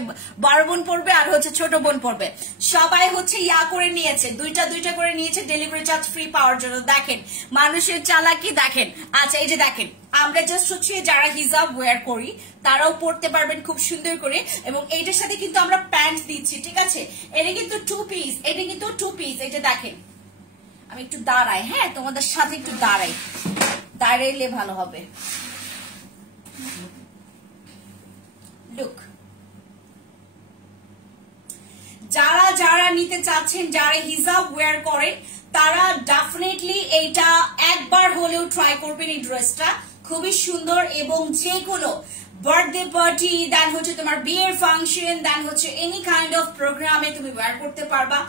বড় বোন পড়বে, আর হচ্ছে ছোট বোন পড়বে। সবাই হচ্ছে করে নিয়েছে, দুইটা করে নিয়েছে ডেলিভারি চার্জ ফ্রি পাওয়ার জন্য। দেখেন মানুষের চালাকি দেখেন। আচ্ছা এই যে দেখেন, আমরা জাস্ট হচ্ছে যারা হিজাব ওয়্যার করি তারাও পড়তে পারবেন খুব সুন্দর করে। এবং এইটার সাথে কিন্তু আমরা প্যান্ট দিচ্ছি। ঠিক আছে, এটা কিন্তু টু পিস, এটা কিন্তু টু পিস। এটা দেখেন, আমি একটু দাঁড়াই, হ্যাঁ তোমাদের সাথে একটু দাঁড়াইলে ভালো হবে। লুক, যারা নিতে চাচ্ছেন, যারা হিজাব ওয়্যার করেন তারা ডেফিনেটলি এইটা একবার হলেও ট্রাই করবেন। এই ড্রেসটা খুবই সুন্দর, এবং যে কোনো বার্থডে পার্টি, দেন হচ্ছে তোমার বিয়ের ফাংশন, দেন হচ্ছে এনি কাইন্ড অফ প্রোগ্রামে তুমি ওয়্যার করতে পারবা।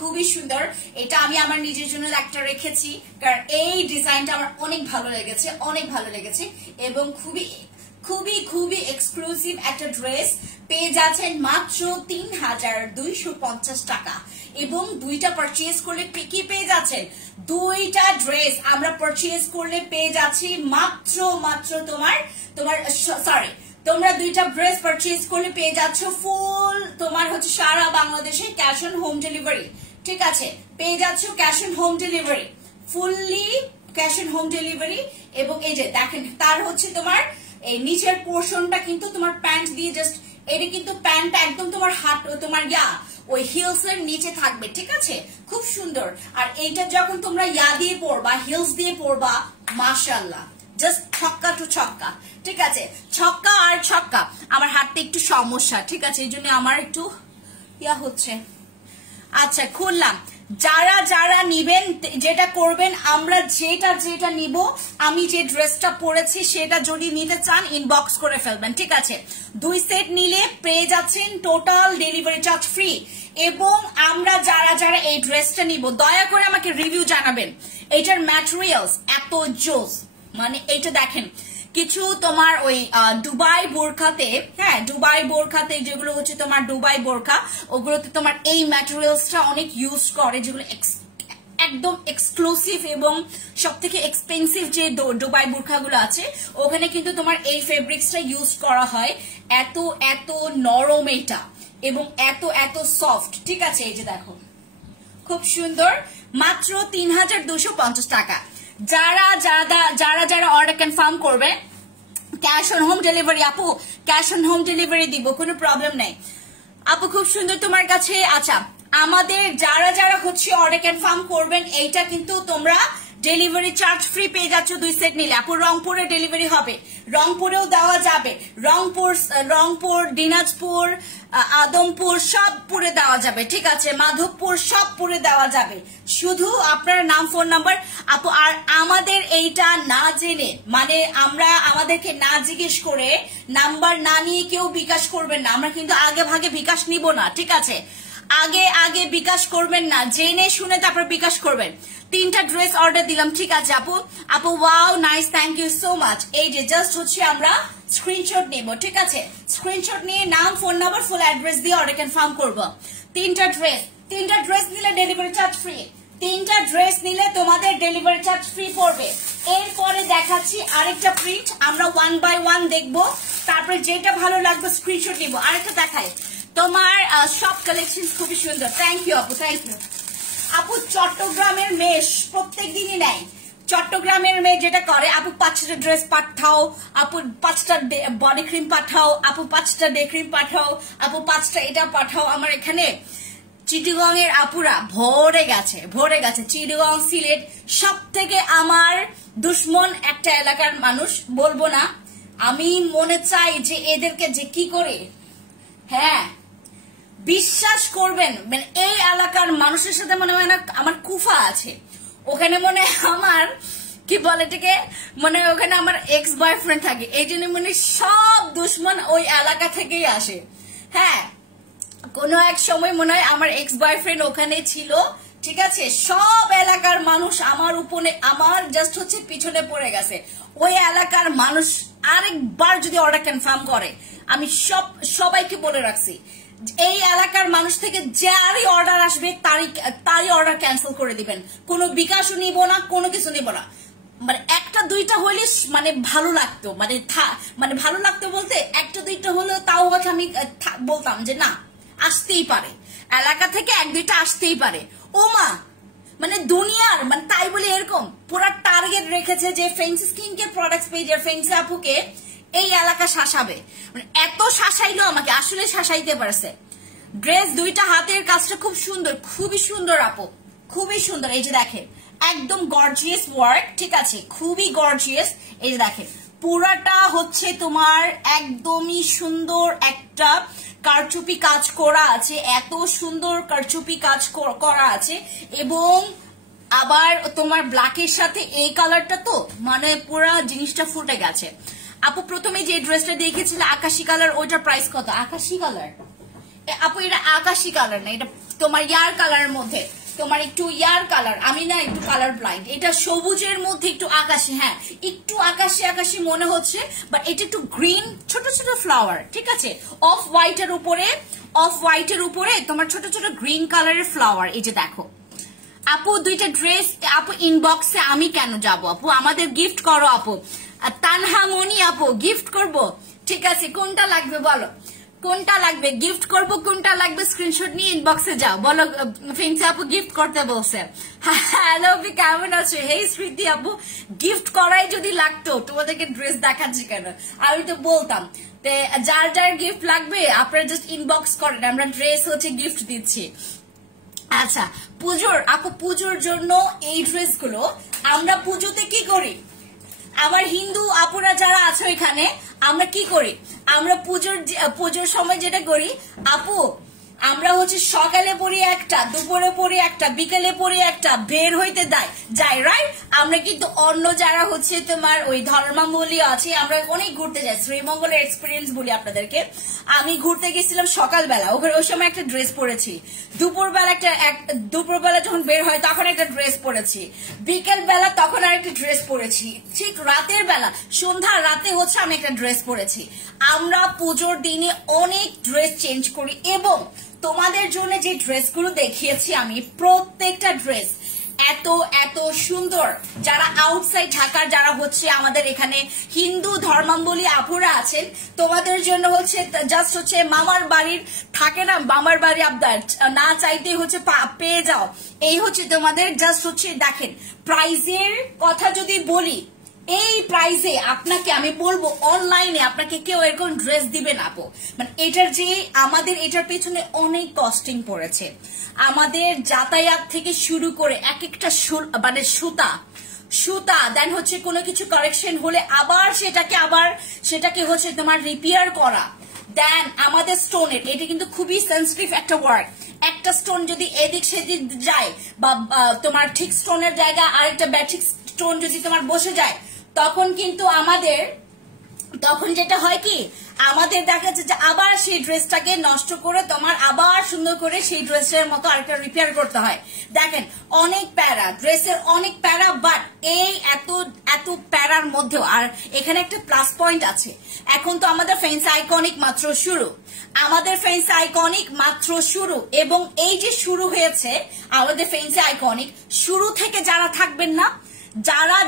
খুবই সুন্দর। এটা আমি আমার নিজের জন্য একটা রেখেছি, কারণ এই ডিজাইনটা আমার অনেক ভালো লেগেছে এবং খুবই এক্সক্লুসিভ একটা ড্রেস পেয়ে যাচ্ছেন মাত্র 3250 টাকা। এবং দুইটা পারচেজ করলে কি পেয়ে যাচ্ছেন, দুইটা ড্রেস আমরা পারচেজ করলে পেয়ে যাচ্ছি মাত্র তোমার সরি, তোমরা দুইটা ড্রেস পারচেজ করলে পেয়ে যাচ্ছ ফুল তোমার হচ্ছে সারা বাংলাদেশে ক্যাশ অন হোম ডেলিভারি। ঠিক আছে, পেয়ে যাচ্ছ cash on home delivery, fully cash on home delivery. এবং এই যে দেখেন, তার হচ্ছে তোমার এই নিচের পোর্শনটা কিন্তু তোমার প্যান্ট দিয়ে জাস্ট, এটা কিন্তু প্যান্টটা একদম তোমার হাত তোমার ওই হিলস এর নিচে থাকবে। ঠিক আছে, খুব সুন্দর। আর এইটা যখন তোমরা দিয়ে পরবা, হিলস দিয়ে পরবা, মাশাআল্লাহ, জাস্ট ছক্কা টু ছক্কা। ঠিক আছে, ছক্কা আর ছক্কা। আমার হাতে একটু সমস্যা, ঠিক আছে, এই জন্য আমার একটু হচ্ছে। আচ্ছা খুললাম। যারা নিবেন, যেটা করবেন, আমরা যেটা নিব, আমি যে ড্রেসটা পরেছি সেটা যদি নিতে চান ইনবক্স করে ফেলবেন। ঠিক আছে, 2 সেট নিলে পেয়ে যাচ্ছেন টোটাল ডেলিভারি চার্জ ফ্রি। এবং আমরা যারা এই ড্রেসটা নিব, দয়া করে আমাকে রিভিউ জানাবেন। এটার ম্যাটেরিয়ালস এত জোস, মানে এইটা দেখেন, কিছু তোমার ওই দুবাই বোরখাতে, হ্যাঁ দুবাই বোরখাতে যেগুলো হচ্ছে তোমার দুবাই বোরখা, ওগুলোতে তোমার এই ম্যাটেরিয়ালসটা অনেক ইউজ করে, যেগুলো একদম এক্সক্লুসিভ এবং সব থেকে এক্সপেন্সিভ যে দুবাই বোরখাগুলো আছে, ওখানে কিন্তু তোমার এই ফেব্রিক্সটা ইউজ করা হয়। এত নরম এটা, এবং এত সফট। ঠিক আছে, এই যে দেখো খুব সুন্দর, মাত্র 3250 টাকা। যারা অর্ডার কনফার্ম করবে, ক্যাশ অন হোম ডেলিভারি, আপু ক্যাশ অন হোম ডেলিভারি দিব, কোনো প্রবলেম নেই আপু, খুব সুন্দর তোমার কাছে। আচ্ছা, আমাদের যারা হচ্ছে অর্ডার কনফার্ম করবেন, এইটা কিন্তু তোমরা ডেলিভারি চার্জ ফ্রি পেয়ে যাচ্ছ 2 সেট নিলে। আপু রংপুরে ডেলিভারি হবে, রংপুরেও দেওয়া যাবে, রংপুর, দিনাজপুর, আদমপুর সবপুরে দেওয়া যাবে। ঠিক আছে, মাধবপুর সবপুরে দেওয়া যাবে। শুধু আপনার নাম, ফোন নাম্বার। আপু আর আমাদের এইটা না জেনে, মানে আমাদেরকে না জিজ্ঞেস করে, নাম্বার না নিয়ে কেউ বিকাশ করবেন না। আমরা কিন্তু আগে ভাগে বিকাশ নিব না। ঠিক আছে, আগে বিকাশ করবেন না, জেনে শুনে তারপর বিকাশ করবেন। 3টা ড্রেস অর্ডার দিলাম। ঠিক আছে আপু wow nice, thank you so much. এই যে জাস্ট হচ্ছে আমরা স্ক্রিনশট নেব। ঠিক আছে, স্ক্রিনশট নিয়ে নাম, ফোন নাম্বার, ফুল অ্যাড্রেস দিয়ে অর্ডার কনফার্ম করবো। 3টা ড্রেস নিলে ডেলিভারি চার্জ ফ্রি। 3টা ড্রেস নিলে তোমাদের ডেলিভারি চার্জ ফ্রি পড়বে। এরপরে দেখাচ্ছি আরেকটা প্রিন্ট, আমরা 1 বাই 1 দেখবো, তারপরে যেটা ভালো লাগবে স্ক্রিনশট নিব। আরেকটা দেখাই, তোমার সব কালেকশন খুবই সুন্দর। থ্যাংক ইউ আপু, থ্যাংক ইউ আপু। চট্টগ্রামের মেশ প্রত্যেক দিনই নেয়, চট্টগ্রামের মেয়ে যেটা করে, আপু 5টা ড্রেস পাঠাও, আপু 5টা বডি ক্রিম পাঠাও, আপু 5টা ডে ক্রিম পাঠাও, আপু 5টা এটা পাঠাও। আমার এখানে চিটাগং এর আপুরা ভরে গেছে। চিটাগং, সিলেট, সব থেকে আমার দুশ্মন একটা এলাকার মানুষ, বলবো না। আমি মনে চাই যে এদেরকে যে কি করে, হ্যাঁ বিশ্বাস করবেন, মানে এই এলাকার মানুষের সাথে মনে হয় না আমার কুফা আছে। ওখানে মনে আমার কি বলে এটাকে, মানে ওখানে আমার এক্স বয়ফ্রেন্ড থাকে, এই জন্য মানে সব দুশ্মন ওই এলাকা থেকেই আসে। হ্যাঁ, কোনো এক সময় মনে হয় আমার এক্স বয়ফ্রেন্ড ওখানে ছিল, ঠিক আছে, সব এলাকার মানুষ আমার উপরে, আমার জাস্ট হচ্ছে পিছনে পড়ে গেছে। ওই এলাকার মানুষ আরেকবার যদি অর্ডার কনফার্ম করে, আমি সবাইকে বলে রাখছি, এই এলাকার মানুষ থেকে যারই অর্ডার আসবে তারই অর্ডার ক্যান্সেল করে দিবেন। কোনো বিকাশও নিব না, কোনো কিছু নিব না। মানে একটা দুইটা হলে মানে ভালো লাগতো, মানে ভালো লাগতো বলতে একটা দুইটা হলেও তাও হচ্ছে আমি বলতাম যে না, আসতেই পারে, এলাকা থেকে এক দুইটা আসতেই পারে। ও মা, মানে দুনিয়ার, মানে তাই বলে এরকম পুরা টার্গেট রেখেছে যে ফেন্সি স্কিন কেয়ার প্রোডাক্টস পেজের ফেন্সি আপুকে এই এলাকা শাসাবে। মানে এত শাসাইলো আমাকে, আসলে শাসাইতে পারছে। ড্রেস দুইটা হাতের কাজটা খুব সুন্দর, খুবই সুন্দর আপু, খুবই সুন্দর। এই যে দেখেন একদম গর্জিয়াস ওয়ার্ক, ঠিক আছে, খুবই গর্জিয়াস। এই যে দেখেন পুরাটা হচ্ছে তোমার একদমই সুন্দর একটা কারচুপি কাজ করা আছে, এত সুন্দর কারচুপি কাজ করা আছে। এবং আবার তোমার ব্ল্যাকের সাথে এই কালারটা, তো মানে পুরা জিনিসটা ফুটে গেছে। আপু প্রথমে যে ড্রেসটা দেখেছিল আকাশি কালার, ওইটার প্রাইস কত? আকাশি কালার আপু, এটা আকাশি কালার না, এটা তোমার ইয়ার কালারের মধ্যে, তোমার একটু ইয়ার কালার, আমি না একটু কালার ব্লাইন্ড। এটা সবুজের মধ্যে একটু আকাশি, হ্যাঁ একটু আকাশি আকাশি মনে হচ্ছে, বাট এটা একটু গ্রিন, ছোট ছোট ফ্লাওয়ার, ঠিক আছে, অফ হোয়াইটের উপরে তোমার ছোট ছোট গ্রিন কালারের ফ্লাওয়ার। এই যে দেখো আপু দুইটা ড্রেস, আপু ইনবক্সে আমি কেন যাব আপু, আমাদের গিফট করো আপু। তানহা মনি আপু গিফট করব, ঠিক আছে, কোনটা লাগবে বলো, কোনটা লাগবে গিফট করব, কোনটা লাগবে স্ক্রিনশট নিয়ে ইনবক্সে যাও, বলো। ফেন্সি আপু গিফট করতে বলছে। হ্যালো আপু কেমন আছো? হেই স্মৃতি আপু, গিফট করাই যদি লাগতো তোমাদেরকে ড্রেস দেখাচ্ছি কেন, আমি তো বলতাম। যার যার গিফট লাগবে আপনারা জাস্ট ইনবক্স করেন, আমরা ড্রেস হচ্ছে গিফট দিচ্ছি। আচ্ছা পুজোর আপু, পুজোর জন্য এই ড্রেসগুলো আমরা পুজোতে কি করি, আমার হিন্দু আপুরা যারা আছে এখানে, আমরা কি করি, আমরা পুজোর সময় যেটা করি আপু, আমরা হচ্ছে সকালে পড়ি একটা, দুপুরে পড়ি একটা, বিকেলে পড়ি একটা, বের হইতে যাই, রাইট। আমরা কিন্তু অন্য যারা হচ্ছে তোমার ওই ধর্মাবলী আছে, আমরা অনেক ঘুরতে যাই। শ্রীমঙ্গলের এক্সপিরিয়েন্স বলি আপনাদেরকে, আমি ঘুরতে গেছিলাম সকালবেলা, ওখানে ওই সময় একটা ড্রেস পরেছি, দুপুরবেলা যখন বের হয় তখন একটা ড্রেস পরেছি, বিকেল বেলা তখন আরেকটা ড্রেস পরেছি, ঠিক রাতের বেলা সন্ধ্যা রাতে হচ্ছে আমি একটা ড্রেস পরেছি। আমরা পুজোর দিনে অনেক ড্রেস চেঞ্জ করি, এবং তোমাদের জন্য যে ড্রেসগুলো দেখিয়েছি আমি, প্রত্যেকটা ড্রেস এত এত সুন্দর। যারা আউটসাইড ঢাকার, যারা হচ্ছে আমাদের এখানে হিন্দু ধর্মাবলী আপুরা আছেন, তোমাদের জন্য হচ্ছে জাস্ট হচ্ছে মামার বাড়ির থাকে না, মামার বাড়ি আবদার না চাইতে হচ্ছে পেয়ে যাও, এই হচ্ছে তোমাদের জাস্ট হচ্ছে। দেখেন প্রাইজের কথা যদি বলি, এই প্রাইসে আপনাকে আমি বলবো অনলাইনে আপনাকে কেউ এরকম ড্রেস দিবে না আপু। মানে এটার যে আমাদের এটার পেছনে অনেক কস্টিং পড়েছে, আমাদের যাতায়াত থেকে শুরু করে এক একটা মানে সুতা দেন হচ্ছে কোনো কিছু কারেকশন হলে আবার সেটাকে হচ্ছে তোমার রিপেয়ার করা, দেন আমাদের স্টোনের, এটা কিন্তু খুবই সেন্সিটিভ একটা ওয়ার্ক। একটা স্টোন যদি এদিক সেদিক যায়, বা তোমার ঠিক স্টোনের জায়গা আরেকটা ব্যাঠিক স্টোন যদি তোমার বসে যায়, তখন কিন্তু তখন যেটা হয় কি, আমাদের দেখা যাচ্ছে যে আবার সেই ড্রেসটাকে নষ্ট করে তোমার আবার সুন্দর করে সেই ড্রেসের মতো আরেকটা রিপেয়ার করতে হয়। দেখেন অনেক প্যারা, ড্রেসের অনেক প্যারা, বাট এই এত প্যারার মধ্যেও আর এখানে একটা প্লাস পয়েন্ট আছে। এখন তো আমাদের ফেন্সি আইকনিক মাত্র শুরু, এবং এই যে শুরু হয়েছে আমাদের ফেন্সি আইকনিক, শুরু থেকে যারা থাকবেন না,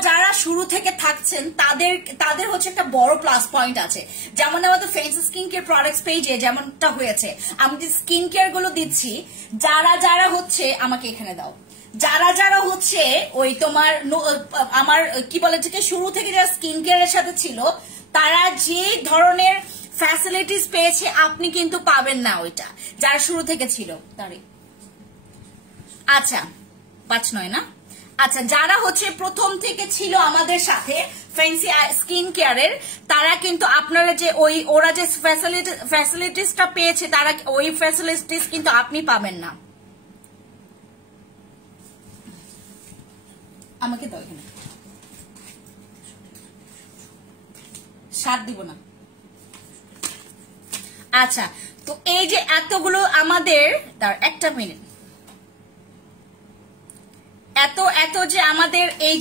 যারা শুরু থেকে থাকছেন, তাদের হচ্ছে একটা বড় প্লাস পয়েন্ট আছে। যেমন আমাদের ফেন্সি স্কিন কেয়ার প্রোডাক্টস পেজে যেমনটা হয়েছে, আমি যে স্কিন কেয়ার গুলো দিচ্ছি, যারা হচ্ছে আমাকে এখানে দাও, যারা যারা হচ্ছে ওই তোমার আমার কি বলে থেকে শুরু থেকে যারা স্কিন কেয়ারের সাথে ছিল তারা যে ধরনের ফ্যাসিলিটিস পেয়েছে আপনি কিন্তু পাবেন না ওইটা যারা শুরু থেকে ছিল তারই। আচ্ছা 5-9 না, আচ্ছা যারা হচ্ছে প্রথম থেকে ছিল আমাদের সাথে ফ্যান্সি স্কিন কেয়ারের তারা কিন্তু আপনারা যে ওরা যে ফ্যাসিলিটিসটা পেয়েছে তারা ওই ফ্যাসিলিটিস কিন্তু আপনি পাবেন না। আমাকে দাও এখানে 7 দিব না। আচ্ছা তো এই যে এতগুলো আমাদের তার একটা মিনিট এত যে আমাদের এই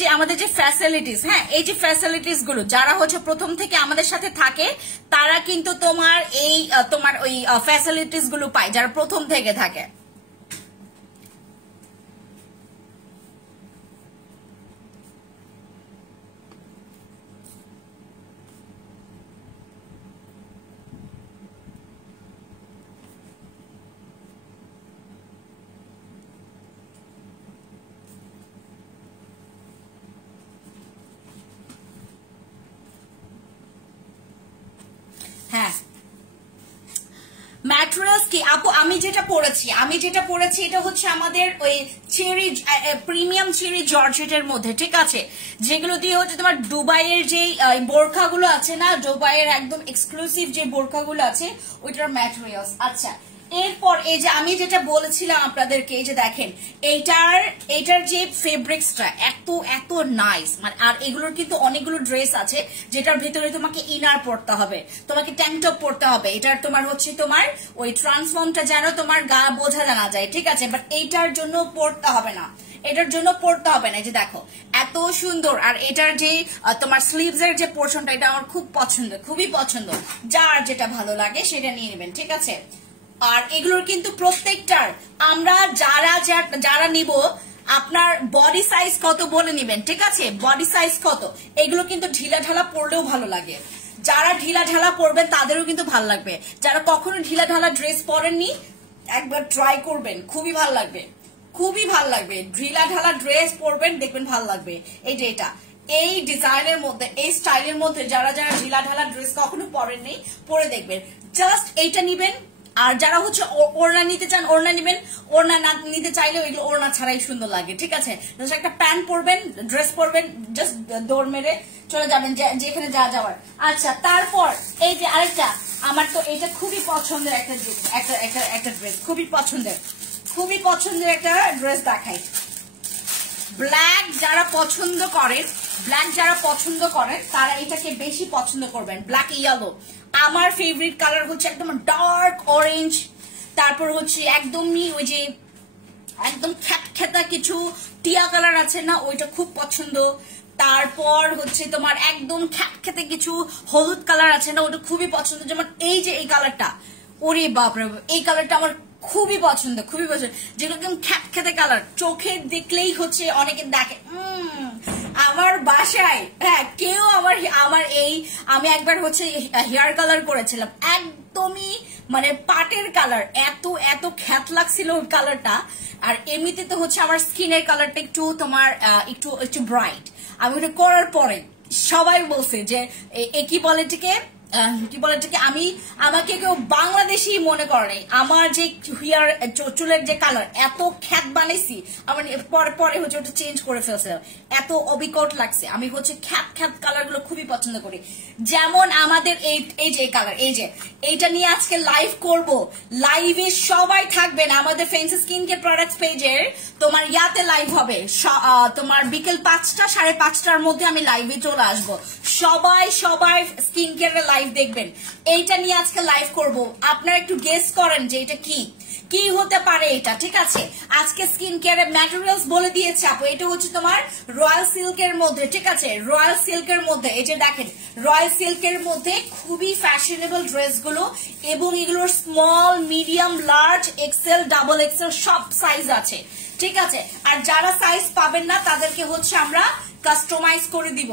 যে আমাদের যে ফ্যাসিলিটিস, হ্যাঁ এই যে ফ্যাসিলিটিস গুলো যারা হচ্ছে প্রথম থেকে আমাদের সাথে থাকে তারা কিন্তু তোমার ওই ফ্যাসিলিটিস গুলো পায় যারা প্রথম থেকে থাকে। হ্যাঁ ম্যাটেরিয়ালস কি আপু, আমি যেটা পড়েছি এটা হচ্ছে আমাদের ওই চেরি প্রিমিয়াম চেরি জর্জেটের মধ্যে, ঠিক আছে, যেগুলো দিয়ে হচ্ছে তোমার দুবাইয়ের যে বোরখাগুলো আছে না, দুবাইয়ের একদম এক্সক্লুসিভ যে বোরখাগুলো আছে ওইটার ম্যাটেরিয়ালস। আচ্ছা এরপর এই যে আমি যেটা বলেছিলাম আপনাদেরকে, এই যে দেখেন এইটার যে ফেব্রিক্সটা এত নাইস, মানে আর এগুলোর কিন্তু অনেকগুলো ড্রেস আছে যেটার ভিতরে তোমাকে ইনার পরতে হবে, তোমাকে ট্যাঙ্ক টপ পরতে হবে, এটার তোমার হচ্ছে তোমার ওই ট্রান্সফর্মটা যেন তোমার গা বোঝা জানা যায়, ঠিক আছে, বাট এইটার জন্য পরতে হবে না, এটার জন্য পড়তে হবে না। এই যে দেখো এত সুন্দর, আর এটার যে তোমার স্লিভস এর যে পোর্শনটা এটা আমার খুব পছন্দ, খুবই পছন্দ, যার যেটা ভালো লাগে সেটা নিয়ে নেবেন, ঠিক আছে। আর এগুলোর কিন্তু প্রত্যেকটার আমরা যারা নিব আপনার বডি সাইজ কত বলে নিবেন, ঠিক আছে, বডি সাইজ কত, এগুলো কিন্তু ঢিলা ঢালা পরলেও ভালো লাগে, যারা ঢিলা ঢালা পরবেন তাদেরও কিন্তু ভালো লাগবে, যারা কখনো ঢিলা ঢালা ড্রেস পরেননি একবার ট্রাই করবেন, খুবই ভালো লাগবে, খুবই ভালো লাগবে, ঢিলা ঢালা ড্রেস পরবেন দেখবেন ভালো লাগবে। এই যে এটা এই ডিজাইনের মধ্যে এই স্টাইলের মধ্যে যারা ঢিলা ঢালা ড্রেস কখনো পরেননি পরে দেখবেন, জাস্ট এইটা নিবেন। আর যারা হচ্ছে ওড়না নিতে চান ওড়না নিবেন, ওড়না না নিতে চাইলে ওইগুলো ওড়না ছাড়াই সুন্দর লাগে, ঠিক আছে, জাস্ট একটা প্যান্ট পরবেন, ড্রেস পরবেন, জাস্ট দৌড় মেরে চলে যাবেন যেখানে যা যাওয়ার। আচ্ছা তারপর এই যে আরেকটা আমার তো এটা খুবই পছন্দের একটা ড্রেস, খুবই পছন্দের একটা ড্রেস দেখাই। ব্ল্যাক যারা পছন্দ করেন তারা এটাকে বেশি পছন্দ করবেন, ব্ল্যাক ইয়েলো। আমার ফেভারিট কালার হচ্ছে একদম ডার্ক অরেঞ্জ, তারপর হচ্ছে একদমই ওই যে একদম খ্যাতখ্যাতা কিছু টিয়া কালার আছে না, ওইটা খুব পছন্দ। তারপর হচ্ছে তোমার একদম খ্যাতখ্যাতে কিছু হলুদ কালার আছে না, ওটা খুবই পছন্দ। যেমন এই যে এই কালারটা, ওরে বাপরে, এই কালারটা আমার খুবই পছন্দ, যেগুলো একদম খ্যাতখ্যাতে কালার, চোখে দেখলেই হচ্ছে অনেকে দেখে আমার বাসায়, হ্যাঁ কেউ আমি একবার হচ্ছে হেয়ার কালার করেছিলাম, একদমই মানে পাটের কালার, এত খ্যাত লাগছিল ওই কালারটা। আর এমনিতে তো হচ্ছে আমার স্কিনের কালারটা একটু তোমার একটু ব্রাইট, আমি ওটা করার পরে সবাই বলছে যে কি বলে এটাকে আমাকে কেউ বাংলাদেশি মনে করে, আমার যে হেয়ার চুলের যে কালার এত খ্যাত বানাইছি, আমার পরে হচ্ছে ওটা চেঞ্জ করে ফেলছে, এত অবিকট লাগছে। আমি হচ্ছে খ্যাত কালার গুলো খুবই পছন্দ করি। যেমন আমাদের এই যে কালার, এই যে এইটা নিয়ে আজকে লাইভ করব, লাইভে সবাই থাকবেন আমাদের ফেন্সি স্কিন কেয়ার প্রোডাক্টস পেজের, তোমার ইয়াতে লাইভ হবে তোমার বিকেল 5টা 5:30টার মধ্যে আমি লাইভে চলে আসবো, সবাই স্কিন কেয়ারের লাইভ দেখবেন। এইটা নিয়ে আজকে লাইভ করব, আপনারা একটু গেস করেন যে এটা কি হতে পারে এটা, ঠিক আছে। আজকে স্কিন কেয়ারের ম্যাটেরিয়ালস বলে দিয়েছে আপু, এটা হচ্ছে তোমার রয়্যাল সিল্কের মধ্যে, ঠিক আছে, রয়্যাল সিল্কের মধ্যে। এই যে দেখেন রয়্যাল সিল্কের মধ্যে খুবই ফ্যাশনেবল ড্রেসগুলো, এবং এগুলোর small, medium, large, XL, double XL সব সাইজ আছে, ঠিক আছে। আর যারা সাইজ পাবেন না তাদেরকে হচ্ছে আমরা কাস্টমাইজ করে দিব,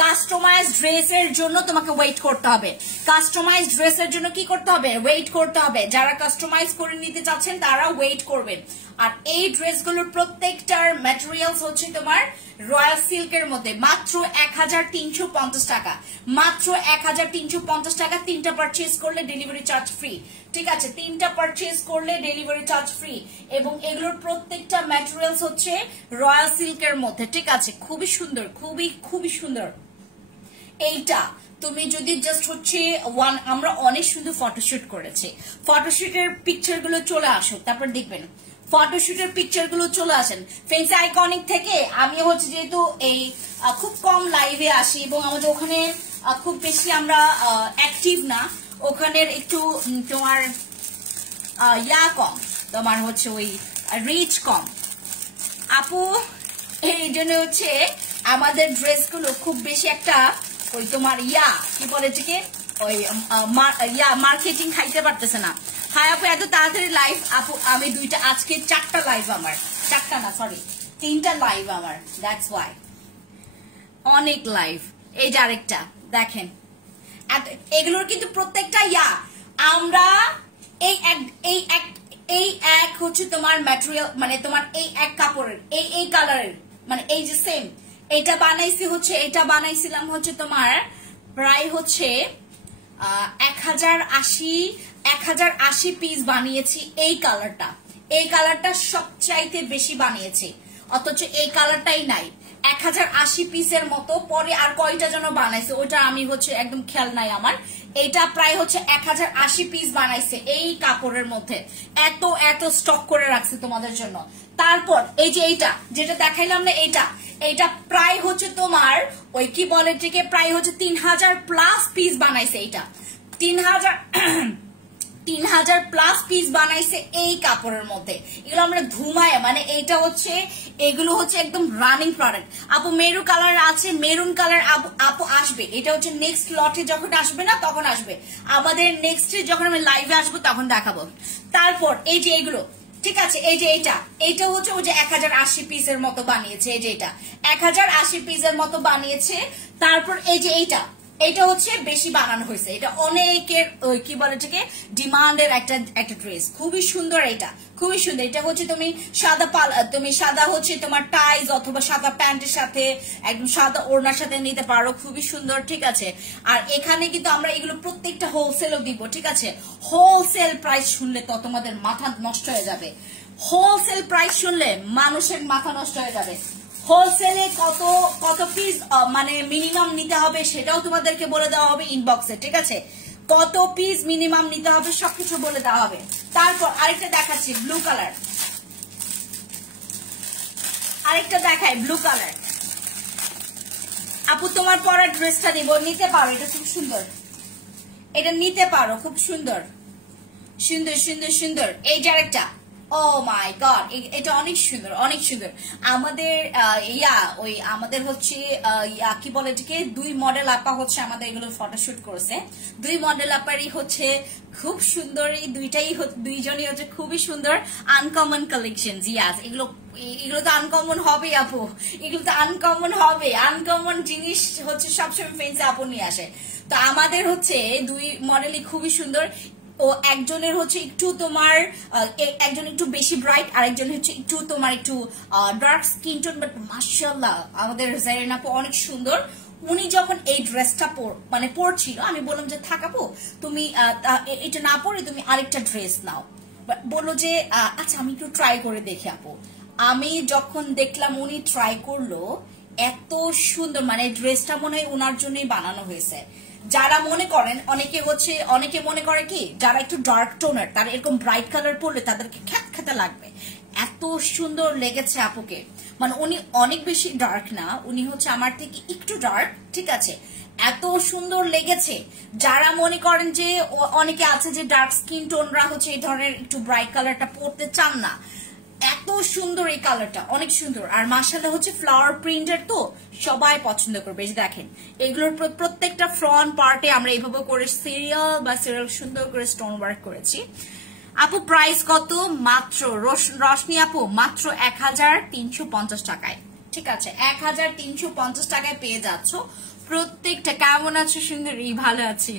কাস্টমাইজ ড্রেসের জন্য তোমাকে ওয়েট করতে হবে। কাস্টমাইজ ড্রেসের জন্য কি করতে হবে? ওয়েট করতে হবে। যারা কাস্টমাইজ করে নিতে চাচ্ছেন তারা ওয়েট করবেন। আর এই ড্রেসগুলোর প্রত্যেকটার ম্যাটেরিয়ালস হচ্ছে তোমার রয়্যাল সিল্কের মধ্যে, মাত্র 1350 টাকা, মাত্র 1350 টাকা। 3টা পারচেজ করলে ডেলিভারি চার্জ ফ্রি, ঠিক আছে? 3টা পারচেজ করলে ডেলিভারি চার্জ ফ্রি। এবং এগুলোর প্রত্যেকটা ম্যাটেরিয়ালস হচ্ছে রয়্যাল সিল্কের মধ্যে, ঠিক আছে? খুবই সুন্দর, খুবই সুন্দর। এইটা তুমি যদি জাস্ট হচ্ছে আমরা অনেক সুন্দর ফটোশুট করেছি, ফটোশুটের পিকচার গুলো চলে আসুক, তারপর দেখবেন ফটোশুটের পিকচার গুলো চলে আসেন ফ্যান্সি আইকনিক থেকে। আমি হচ্ছে যেহেতু এই খুব কম লাইভে আসি এবং আমাদের ওখানে খুব বেশি আমরা অ্যাক্টিভ না, ওখানের একটু তোমার কম, তোমার হচ্ছে ওই রিচ কম আপু, এই জন্য হচ্ছে আমাদের ড্রেসগুলো খুব বেশি একটা ওই তোমার কি বলে এটাকে ওই মার্কেটিং খাইতে পারতেছে না। হাই আপু, এত তাড়াতাড়ি লাইভ? আপু আমি আজকে 4টা লাইভ আমার, 4টা না সরি 3টা লাইভ আমার, দ্যাটস ওয়াই অনেক লাইভ। এই যে আরেকটা দেখেন, এগুলোর কিন্তু প্রত্যেকটা আমরা এই এক হচ্ছে তোমার ম্যাটেরিয়াল, মানে তোমার এই এক কাপড়ের এই কালারের, মানে এই যে সেম এটা বানাইছি হচ্ছে, এটা বানাইছিলাম হচ্ছে তোমার প্রায় হচ্ছে 1080 পিস বানিয়েছি। এই কালারটা সবচাইতে বেশি বানিয়েছি, অথচ এই কালারটাই নাই। 1080 পিসের মতো, পরে আর কয়টা যেন বানাইছে ওইটা আমি হচ্ছে একদম খেয়াল নাই আমার। এটা প্রায় হচ্ছে 1080 পিস বানাইছে এই কাপড়ের মধ্যে, এত স্টক করে রাখছে তোমাদের জন্য। তারপর এই যে এইটা যেটা দেখাইলাম না, এটা প্রায় হচ্ছে তোমার ওই কি বলে থেকে প্রায় হচ্ছে 3000 প্লাস পিস বানাইছে। এইটা 3000 প্লাস পিস বানাইছে এই কাপড়ের মধ্যে। এগুলো আমরা ধুমায়, মানে এইটা হচ্ছে এগুলো হচ্ছে একদম রানিং প্রোডাক্ট। আপু মেরুন কালার আছে, মেরুন কালার আপু আসবে, এটা হচ্ছে নেক্সট লটে যখন আসবে না তখন আসবে, আমাদের নেক্সট যখন আমি লাইভে আসবো তখন দেখাবো। তারপর এই যে এগুলো, ঠিক আছে? এই যে এইটা হচ্ছে ওই যে 1080 পিসের মতো বানিয়েছে, এই যে এটা 1080 পিসের মতো বানিয়েছে। তারপর এই যে এইটা হচ্ছে বেশি বানানো হয়েছে, এটা অনেকের কি বলে এটাকে ডিমান্ডের একটা ড্রেস, খুবই সুন্দর। এটা খুবই সুন্দর, এটা হচ্ছে তুমি সাদা হচ্ছে তোমার টাইজ অথবা সাদা প্যান্টের সাথে একদম সাদা ওড়নার সাথে নিতে পারো, খুবই সুন্দর, ঠিক আছে? আর এখানে কিন্তু আমরা এগুলো প্রত্যেকটা হোলসেলও দিব, ঠিক আছে? হোলসেল প্রাইস শুনলে তো তোমাদের মাথা নষ্ট হয়ে যাবে, হোলসেল প্রাইস শুনলে মানুষের মাথা নষ্ট হয়ে যাবে। হোলসেলে কত পিস মানে মিনিমাম নিতে হবে সেটাও তোমাদেরকে বলে দেওয়া হবে ইনবক্সে, ঠিক আছে? কত পিস মিনিমাম নিতে হবে সবকিছু বলে দেওয়া হবে। তারপর আরেকটা দেখাচ্ছি ব্লু কালার, আরেকটা দেখাই ব্লু কালার। আপু তোমার পরার ড্রেসটা নিতে পারো, এটা খুব সুন্দর, এটা নিতে পারো, খুব সুন্দর সুন্দর সুন্দর সুন্দর। এই যে আরেকটা, ও মাই গড, এটা অনেক সুন্দর, অনেক সুন্দর। আমাদের ওই আমাদের হচ্ছে কি বলে এটাকে 2 মডেল আপা হচ্ছে আমাদের এগুলো ফটোশুট করেছে। 2 মডেল আপারই হচ্ছে খুব সুন্দর, এই দুইজনই হচ্ছে খুবই সুন্দর, আনকমন কালেকশন। জিয়াস, এগুলো তো আনকমন হবে আপু, এগুলো তো আনকমন হবে, আনকমন জিনিস হচ্ছে সবসময় ফ্রেন্ডস আপু নিয়ে আসে। তো আমাদের হচ্ছে 2 মডেলই খুবই সুন্দর। ও একজনের হচ্ছে একটু তোমার একজন একটু বেশি ব্রাইট, আর একজন হচ্ছে একটু তোমার একটু ডার্ক স্কিন টোন, বাট মাশাআল্লাহ আমাদের জাইরিন আপু অনেক সুন্দর। উনি যখন এই ড্রেসটা পরছিল, আমি বললাম যে থাকাবো তুমি এটা না পরে তুমি আরেকটা ড্রেস নাও, বললো যে আচ্ছা আমি একটু ট্রাই করে দেখি আপু। আমি যখন দেখলাম উনি ট্রাই করলো, এত সুন্দর, মানে ড্রেসটা মনে হয় ওনার জন্যই বানানো হয়েছে। যারা মনে করেন অনেকে মনে করে কি যারা একটু ডার্ক টোনের তারা এরকম ব্রাইট কালার পরলে তাদেরকে খ্যাত লাগবে, এত সুন্দর লেগেছে আপুকে। মানে উনি অনেক বেশি ডার্ক না, উনি হচ্ছে আমার থেকে একটু ডার্ক, ঠিক আছে? এত সুন্দর লেগেছে। যারা মনে করেন যে অনেকে আছে যে ডার্ক স্কিন টোনরা হচ্ছে এই ধরনের একটু ব্রাইট কালারটা পরতে চান না, এত সুন্দর এই কালারটা, অনেক সুন্দর। আর মাশাআল্লাহ হচ্ছে ফ্লাওয়ার প্রিন্টের, তো সবাই পছন্দ করবে। এই যে দেখেন এগুলোর প্রত্যেকটা ফ্রন্ট পার্টে আমরা এইভাবে করে সিরিয়াল সুন্দর করে স্টোন ওয়ার্ক করেছি। আপু প্রাইস কত? মাত্র রশনি আপু মাত্র 1350 টাকায়, ঠিক আছে? 1350 টাকায় পেয়ে যাচ্ছ প্রত্যেকটা কেমন আছো সুন্দরী? ভালো আছি,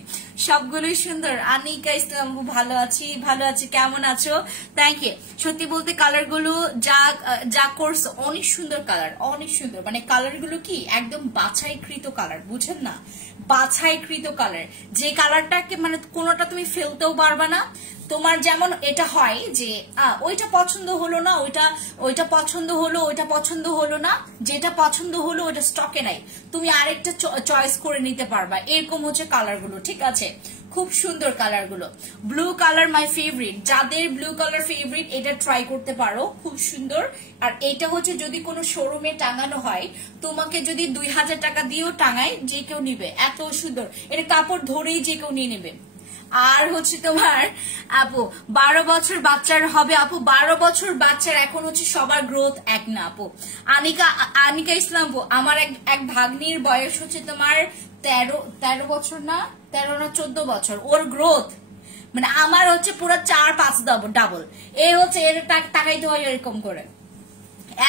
সবগুলোই সুন্দর। আনিকা ইসলাম ভালো আছি, ভালো আছি, কেমন আছো? Thank you. সত্যি বলতে কালার গুলো যা যা করছে অনেক সুন্দর কালার, অনেক সুন্দর। মানে কালার গুলো কি একদম বাছাইকৃত কালার, বুঝেন না? বাছাইকৃত কালার, যে কালারটাকে মানে কোনোটা তুমি ফেলতেও পারবা না। তোমার যেমন এটা হয় যে ওইটা পছন্দ হলো না, ওইটা পছন্দ হলো, ওইটা পছন্দ হলো না, যেটা পছন্দ হলো ওটা স্টকে নাই, তুমি আরেকটা চয়েস করে নিতে পারবা। এরকম হচ্ছে কালার গুলো, ঠিক আছে? খুব সুন্দর কালার গুলো। ব্লু কালার মাই ফেভারিট, যাদের ব্লু কালার ফেভারিট এটা ট্রাই করতে পারো, খুব সুন্দর। আর এটা হচ্ছে যদি কোনো শোরুমে টাঙানো হয়, তোমাকে যদি 2000 টাকা দিয়েও টাঙায়, যে কেউ নিবে, এত সুন্দর। এটা কাপড় ধরেই যে কেউ নিয়ে নেবে। আর হচ্ছে তোমার আপু 12 বছর বাচ্চার হবে, আপু 12 বছর বাচ্চার এখন হচ্ছে সবার গ্রোথ এক না আপু। আনিকা ইসলাম আপু, আমার এক ভাগ্নির বয়স হচ্ছে তোমার 13 বছর, না 13 না 14 বছর, ওর গ্রোথ মানে আমার হচ্ছে পুরো 4-5 ডাবল। এ হচ্ছে এর টাকাইতে হয় এরকম করে।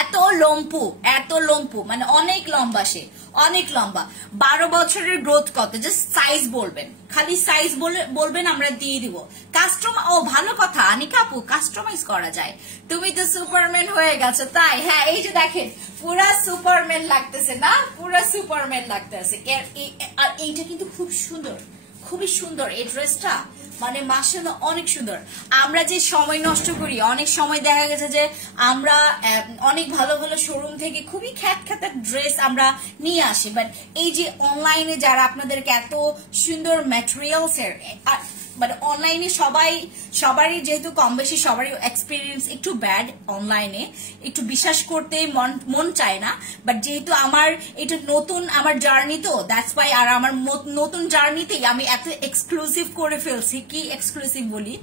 এত লম্পু, এত লম্পু, মানে অনেক লম্বা, সে অনেক লম্বা। 12 বছরের গ্রোথ কত, জাস্ট সাইজ বলবেন, খালি সাইজ বলবেন, আমরা দিয়ে দিব। ও ভালো কথা আনিকা আপু, কাস্টমাইজ করা যায়। তুমি তো সুপারম্যান হয়ে গেছো, তাই? হ্যাঁ, এই যে দেখেন পুরা সুপারম্যান লাগতেছে না, পুরা সুপারম্যান লাগতেছে। আর এইটা কিন্তু খুব সুন্দর, খুবই সুন্দর এই ড্রেসটা, মানে মাশাআল্লাহ অনেক সুন্দর। আমরা যে সময় নষ্ট করি, অনেক সময় দেখা গেছে যে আমরা অনেক ভালো ভালো শোরুম থেকে খুবই খ্যাত ড্রেস আমরা নিয়ে আসি, বাট এই যে অনলাইনে যারা আপনাদেরকে এত সুন্দর ম্যাটেরিয়ালস এর, মানে অনলাইনে সবারই যেহেতু কম বেশি সবারই এক্সপিরিয়েন্স একটু ব্যাড, অনলাইনে একটু বিশ্বাস করতে মন চায় না। বাট যেহেতু আমার এটা নতুন, আমার জার্নি, তো দ্যাটস ওয়াই। আর আমার নতুন জার্নিতেই আমি এত এক্সক্লুসিভ করে ফেলছি। কি এক্সক্লুসিভ বলি,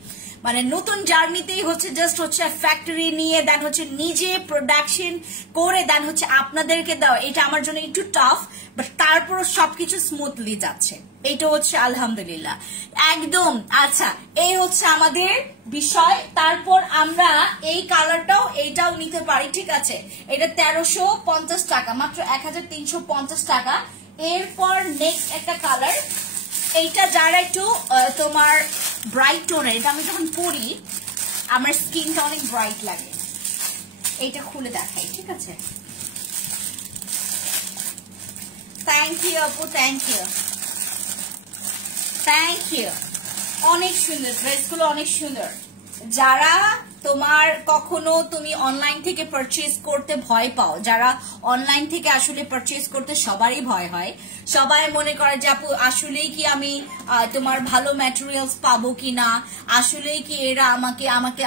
মানে নতুন জার্নিতেই হচ্ছে জাস্ট হচ্ছে ফ্যাক্টরি নিয়ে দেন হচ্ছে নিজে প্রোডাকশন করে দেন হচ্ছে আপনাদেরকে দেওয়া, এটা আমার জন্য একটু টাফ, বাট তারপরও সবকিছু স্মুথলি যাচ্ছে। এটা হচ্ছে আলহামদুলিল্লাহ একদম। আচ্ছা, এই হচ্ছে আমাদের বিষয়। তারপর আমরা এই কালারটাও এইটাও নিতে পারি, ঠিক আছে? এটা 1350 টাকা, মাত্র 1350 টাকা। এরপর নেক্সট একটা কালার, এইটা যারা একটু তোমার ব্রাইট টোনের, এটা আমি যখন পরি আমার স্কিনটা অনেক ব্রাইট লাগে। এইটা খুলে দেখাই, ঠিক আছে? থ্যাংক ইউ আপু, থ্যাংক ইউ, থ্যাংক ইউ। অনেক সুন্দর ড্রেসগুলো, অনেক সুন্দর। যারা তোমার কখনো তুমি অনলাইন থেকে পারচেজ করতে ভয় পাও, যারা অনলাইন থেকে আসলে পারচেজ করতে সবারই ভয় হয়, সবাই মনে করে যে আপু আসলেই কি আমি তোমার ভালো ম্যাটেরিয়ালস পাবো কিনা, আসলেই কি এরা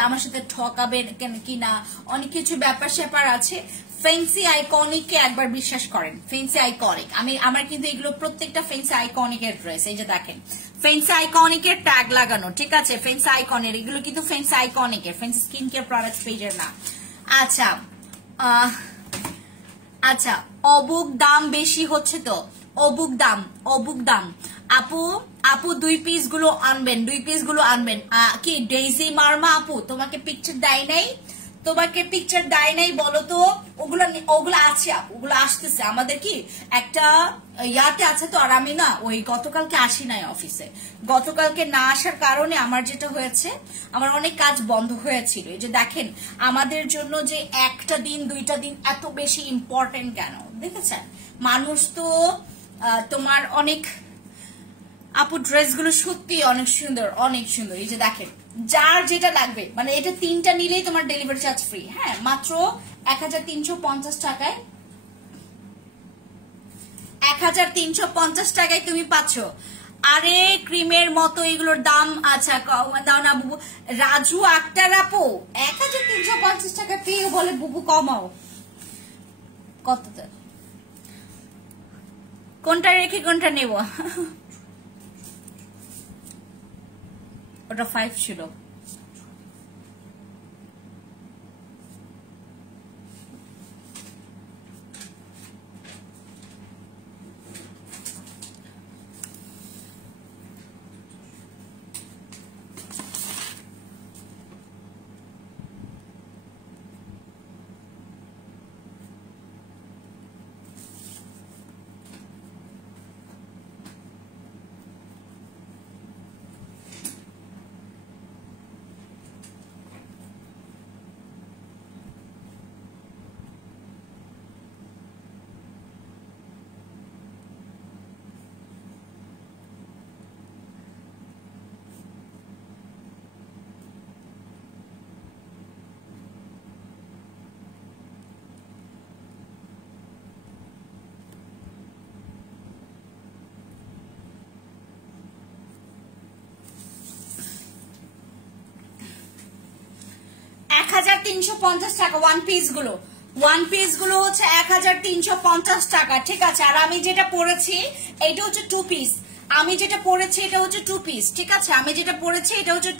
আমার সাথে ঠকাবে কিনা, অনেক কিছু ব্যাপার স্যাপার আছে। ফেন্সি আইকনিককে একবার বিশ্বাস করেন, ফেন্সি আইকনিক, আমার কিন্তু এগুলো প্রত্যেকটা ফেন্সি আইকনিকের ড্রেস। এই যে দেখেন ফেন্সি আইকনিকের ট্যাগ লাগানো, ঠিক আছে? ফেন্সি আইকনের এগুলো কিন্তু ফেন্সি আইকনিকের, ফেন্সি স্কিন কেয়ার প্রোডাক্টস পেজের না। আচ্ছা আচ্ছা, অবুক দাম বেশি হচ্ছে তো, অবুক দাম। আপু 2 পিস গুলো আনবেন, 2 পিস গুলো আনবেন। কি ডেইজি মার্মা আপু তোমাকে পিকচার দেয় নাই? তোমাকে পিকচার দেয় নাই বলো তো? ওগুলো আছে আপু, ওগুলো আসতেছে। আমাদের কি একটা ইয়াতে আছে তো, আর আমি না ওই গতকালকে আসি নাই অফিসে। গতকালকে না আসার কারণে আমার যেটা হয়েছে, আমার অনেক কাজ বন্ধ হয়েছিল। এই যে দেখেন আমাদের জন্য যে একটা দিন 2টা দিন এত বেশি ইম্পর্টেন্ট কেন দেখেছেন? মানুষ তো তোমার অনেক, আপু ড্রেসগুলো সত্যি অনেক সুন্দর, অনেক সুন্দর। এই যে দেখেন যার যেটা লাগবে, মানে এটা 3টা নিলেই তোমার ডেলিভারি চার্জ ফ্রি। হ্যাঁ, মাত্র 1350 টাকায়, 1350 টাকায় তুমি পাচ্ছ। আরে ক্রিমের মতো এগুলোর দাম। আচ্ছা দাও না বুবু। রাজু আক্তার আপু 1350 টাকা পেয়ে বলে বুবু কমাও। কত? কোনটা রেখে কোনটা নেব? ওটা 5 ছিল। 1350 টাকা ওয়ান পিস গুলো হচ্ছে 1350 টাকা, ঠিক আছে। আর আমি যেটা পরেছি এটা হচ্ছে টু পিস, আমি যেটা পরেছি এটা হচ্ছে টু পিস, ঠিক আছে। আমি যেটা পরেছি এটা হচ্ছে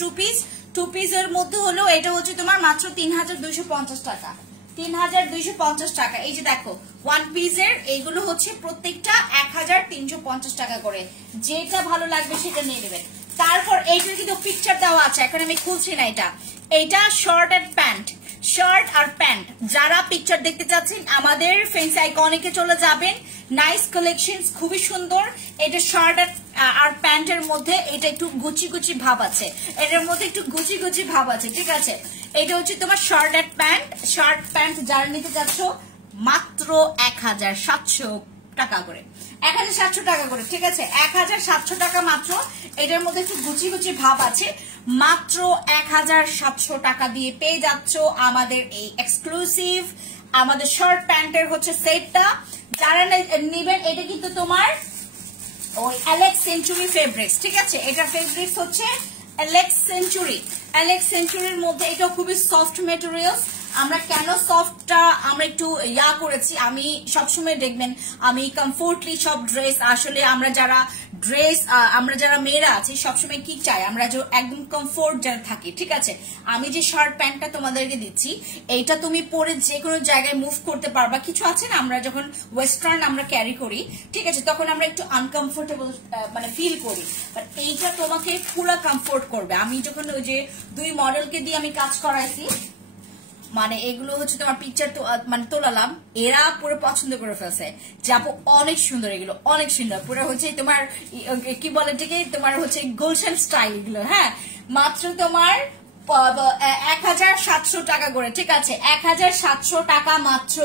টু পিসের মধ্যে হলো এটা হচ্ছে তোমার মাত্র 3250 টাকা, 3250 টাকা। এই যে দেখো ওয়ান পিসের এইগুলো হচ্ছে প্রত্যেকটা 1350 টাকা করে, যেটা ভালো লাগবে সেটা নিয়ে নেবেন। তারপর এইটার কিন্তু পিকচার দেওয়া আছে, এখন আমি খুলছি না। এটা শার্ট আর প্যান্ট, যারা পিকচার দেখতে চাচ্ছেন আমাদের ফেন্সি আইকনিকে চলে যাবেন। নাইস কালেকশন, খুবই সুন্দর। এটা শার্ট আর প্যান্টের মধ্যে এটা একটু গুচি ভাব আছে, এটার মধ্যে একটু গুচি ভাব আছে, ঠিক আছে। এটা হচ্ছে তোমার শার্ট প্যান্ট যারা নিতে চাচ্ছ মাত্র 1700 টাকা করে, 1700 টাকা করে, ঠিক আছে। 1700 টাকা মাত্র। এটার মধ্যে একটু গুচি ভাব আছে, মাত্র 1700 টাকা দিয়ে পেয়ে যাচ্ছ আমাদের এই এক্সক্লুসিভ আমাদের শার্ট প্যান্টের হচ্ছে সেটটা। যারা নিবেন এটা কিন্তু তোমার ওই অ্যালেক্স সেঞ্চুরি ফেব্রিক্স, ঠিক আছে। এটা ফেব্রিক্স হচ্ছে অ্যালেক্স সেঞ্চুরির মধ্যে। এটা খুবই সফট মেটেরিয়ালস। আমরা কেন সফটটা আমরা একটু করেছি, আমি সবসময় দেখবেন আমি কমফোর্টলি সব ড্রেস, আসলে আমরা যারা মেয়েরা আছি সবসময় কি চাই, আমরা যে একদম কমফোর্ট যারা থাকি, ঠিক আছে। আমি যে শার্ট প্যান্টটা তোমাদেরকে দিচ্ছি এইটা তুমি পরে যে কোনো জায়গায় মুভ করতে পারবা। কিছু আছে না আমরা যখন ওয়েস্টার্ন আমরা ক্যারি করি, ঠিক আছে, তখন আমরা একটু আনকমফোর্টেবল মানে ফিল করি, বাট এইটা তোমাকে পুরো কমফোর্ট করবে। আমি যখন ওই যে 2 মডেলকে দিয়ে আমি কাজ করাইছি, মানে এগুলো হচ্ছে তোমার পিকচার মানে তোলালাম, এরা পুরো পছন্দ করে ফেলছে যে আপু অনেক সুন্দর, এগুলো অনেক সুন্দর, পুরো হচ্ছে তোমার কি বলে এটাকে, তোমার হচ্ছে গুলশান স্টাইল এগুলো। হ্যাঁ, মাত্র তোমার 1700 টাকা করে, ঠিক আছে। 1700 টাকা মাত্র,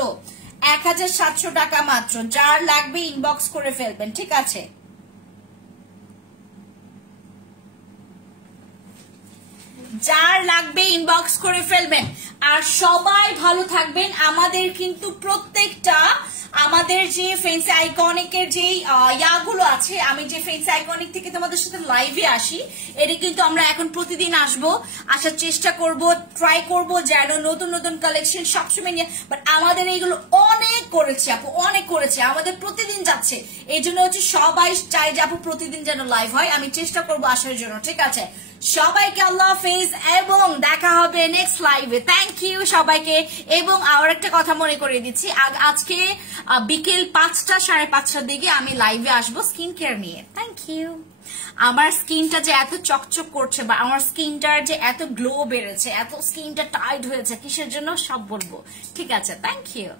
1700 টাকা মাত্র। যার লাগবে ইনবক্স করে ফেলবেন, ঠিক আছে। যার লাগবে ইনবক্স করে ফেলবেন। আর সবাই ভালো থাকবেন। আমাদের কিন্তু প্রত্যেকটা আমাদের যে ফেন্সি আইকনিকের যে ইয়াগুলো আছে, আমি যে ফেন্সি আইকনিক থেকে তোমাদের সাথে লাইভে আসি, এটা কিন্তু আমরা এখন প্রতিদিন আসার চেষ্টা করব, ট্রাই করব যেন নতুন নতুন কালেকশন সবসময় নিয়ে। বাট আমাদের এইগুলো অনেক করেছি আপু, অনেক করেছি, আমাদের প্রতিদিন যাচ্ছে। এই জন্য হচ্ছে সবাই চাই যে আপু প্রতিদিন যেন লাইভ হয়, আমি চেষ্টা করব আসার জন্য, ঠিক আছে। সবাইকে আল্লাহ হাফেজ এবং দেখা হবে নেক্সট লাইভে। থ্যাংক ইউ সবাইকে। এবং আর একটা কথা মনে করে দিচ্ছি, আজকে বিকেল 5টা 5:30টার দিকে আমি লাইভে আসবো স্কিন কেয়ার নিয়ে। Thank you. আমার স্কিনটা যে এত চকচক করছে বা আমার স্কিনটার যে এত গ্লো বেড়েছে, এত স্কিনটা টাইট হয়েছে, কিসের জন্য সব বলবো, ঠিক আছে। Thank you.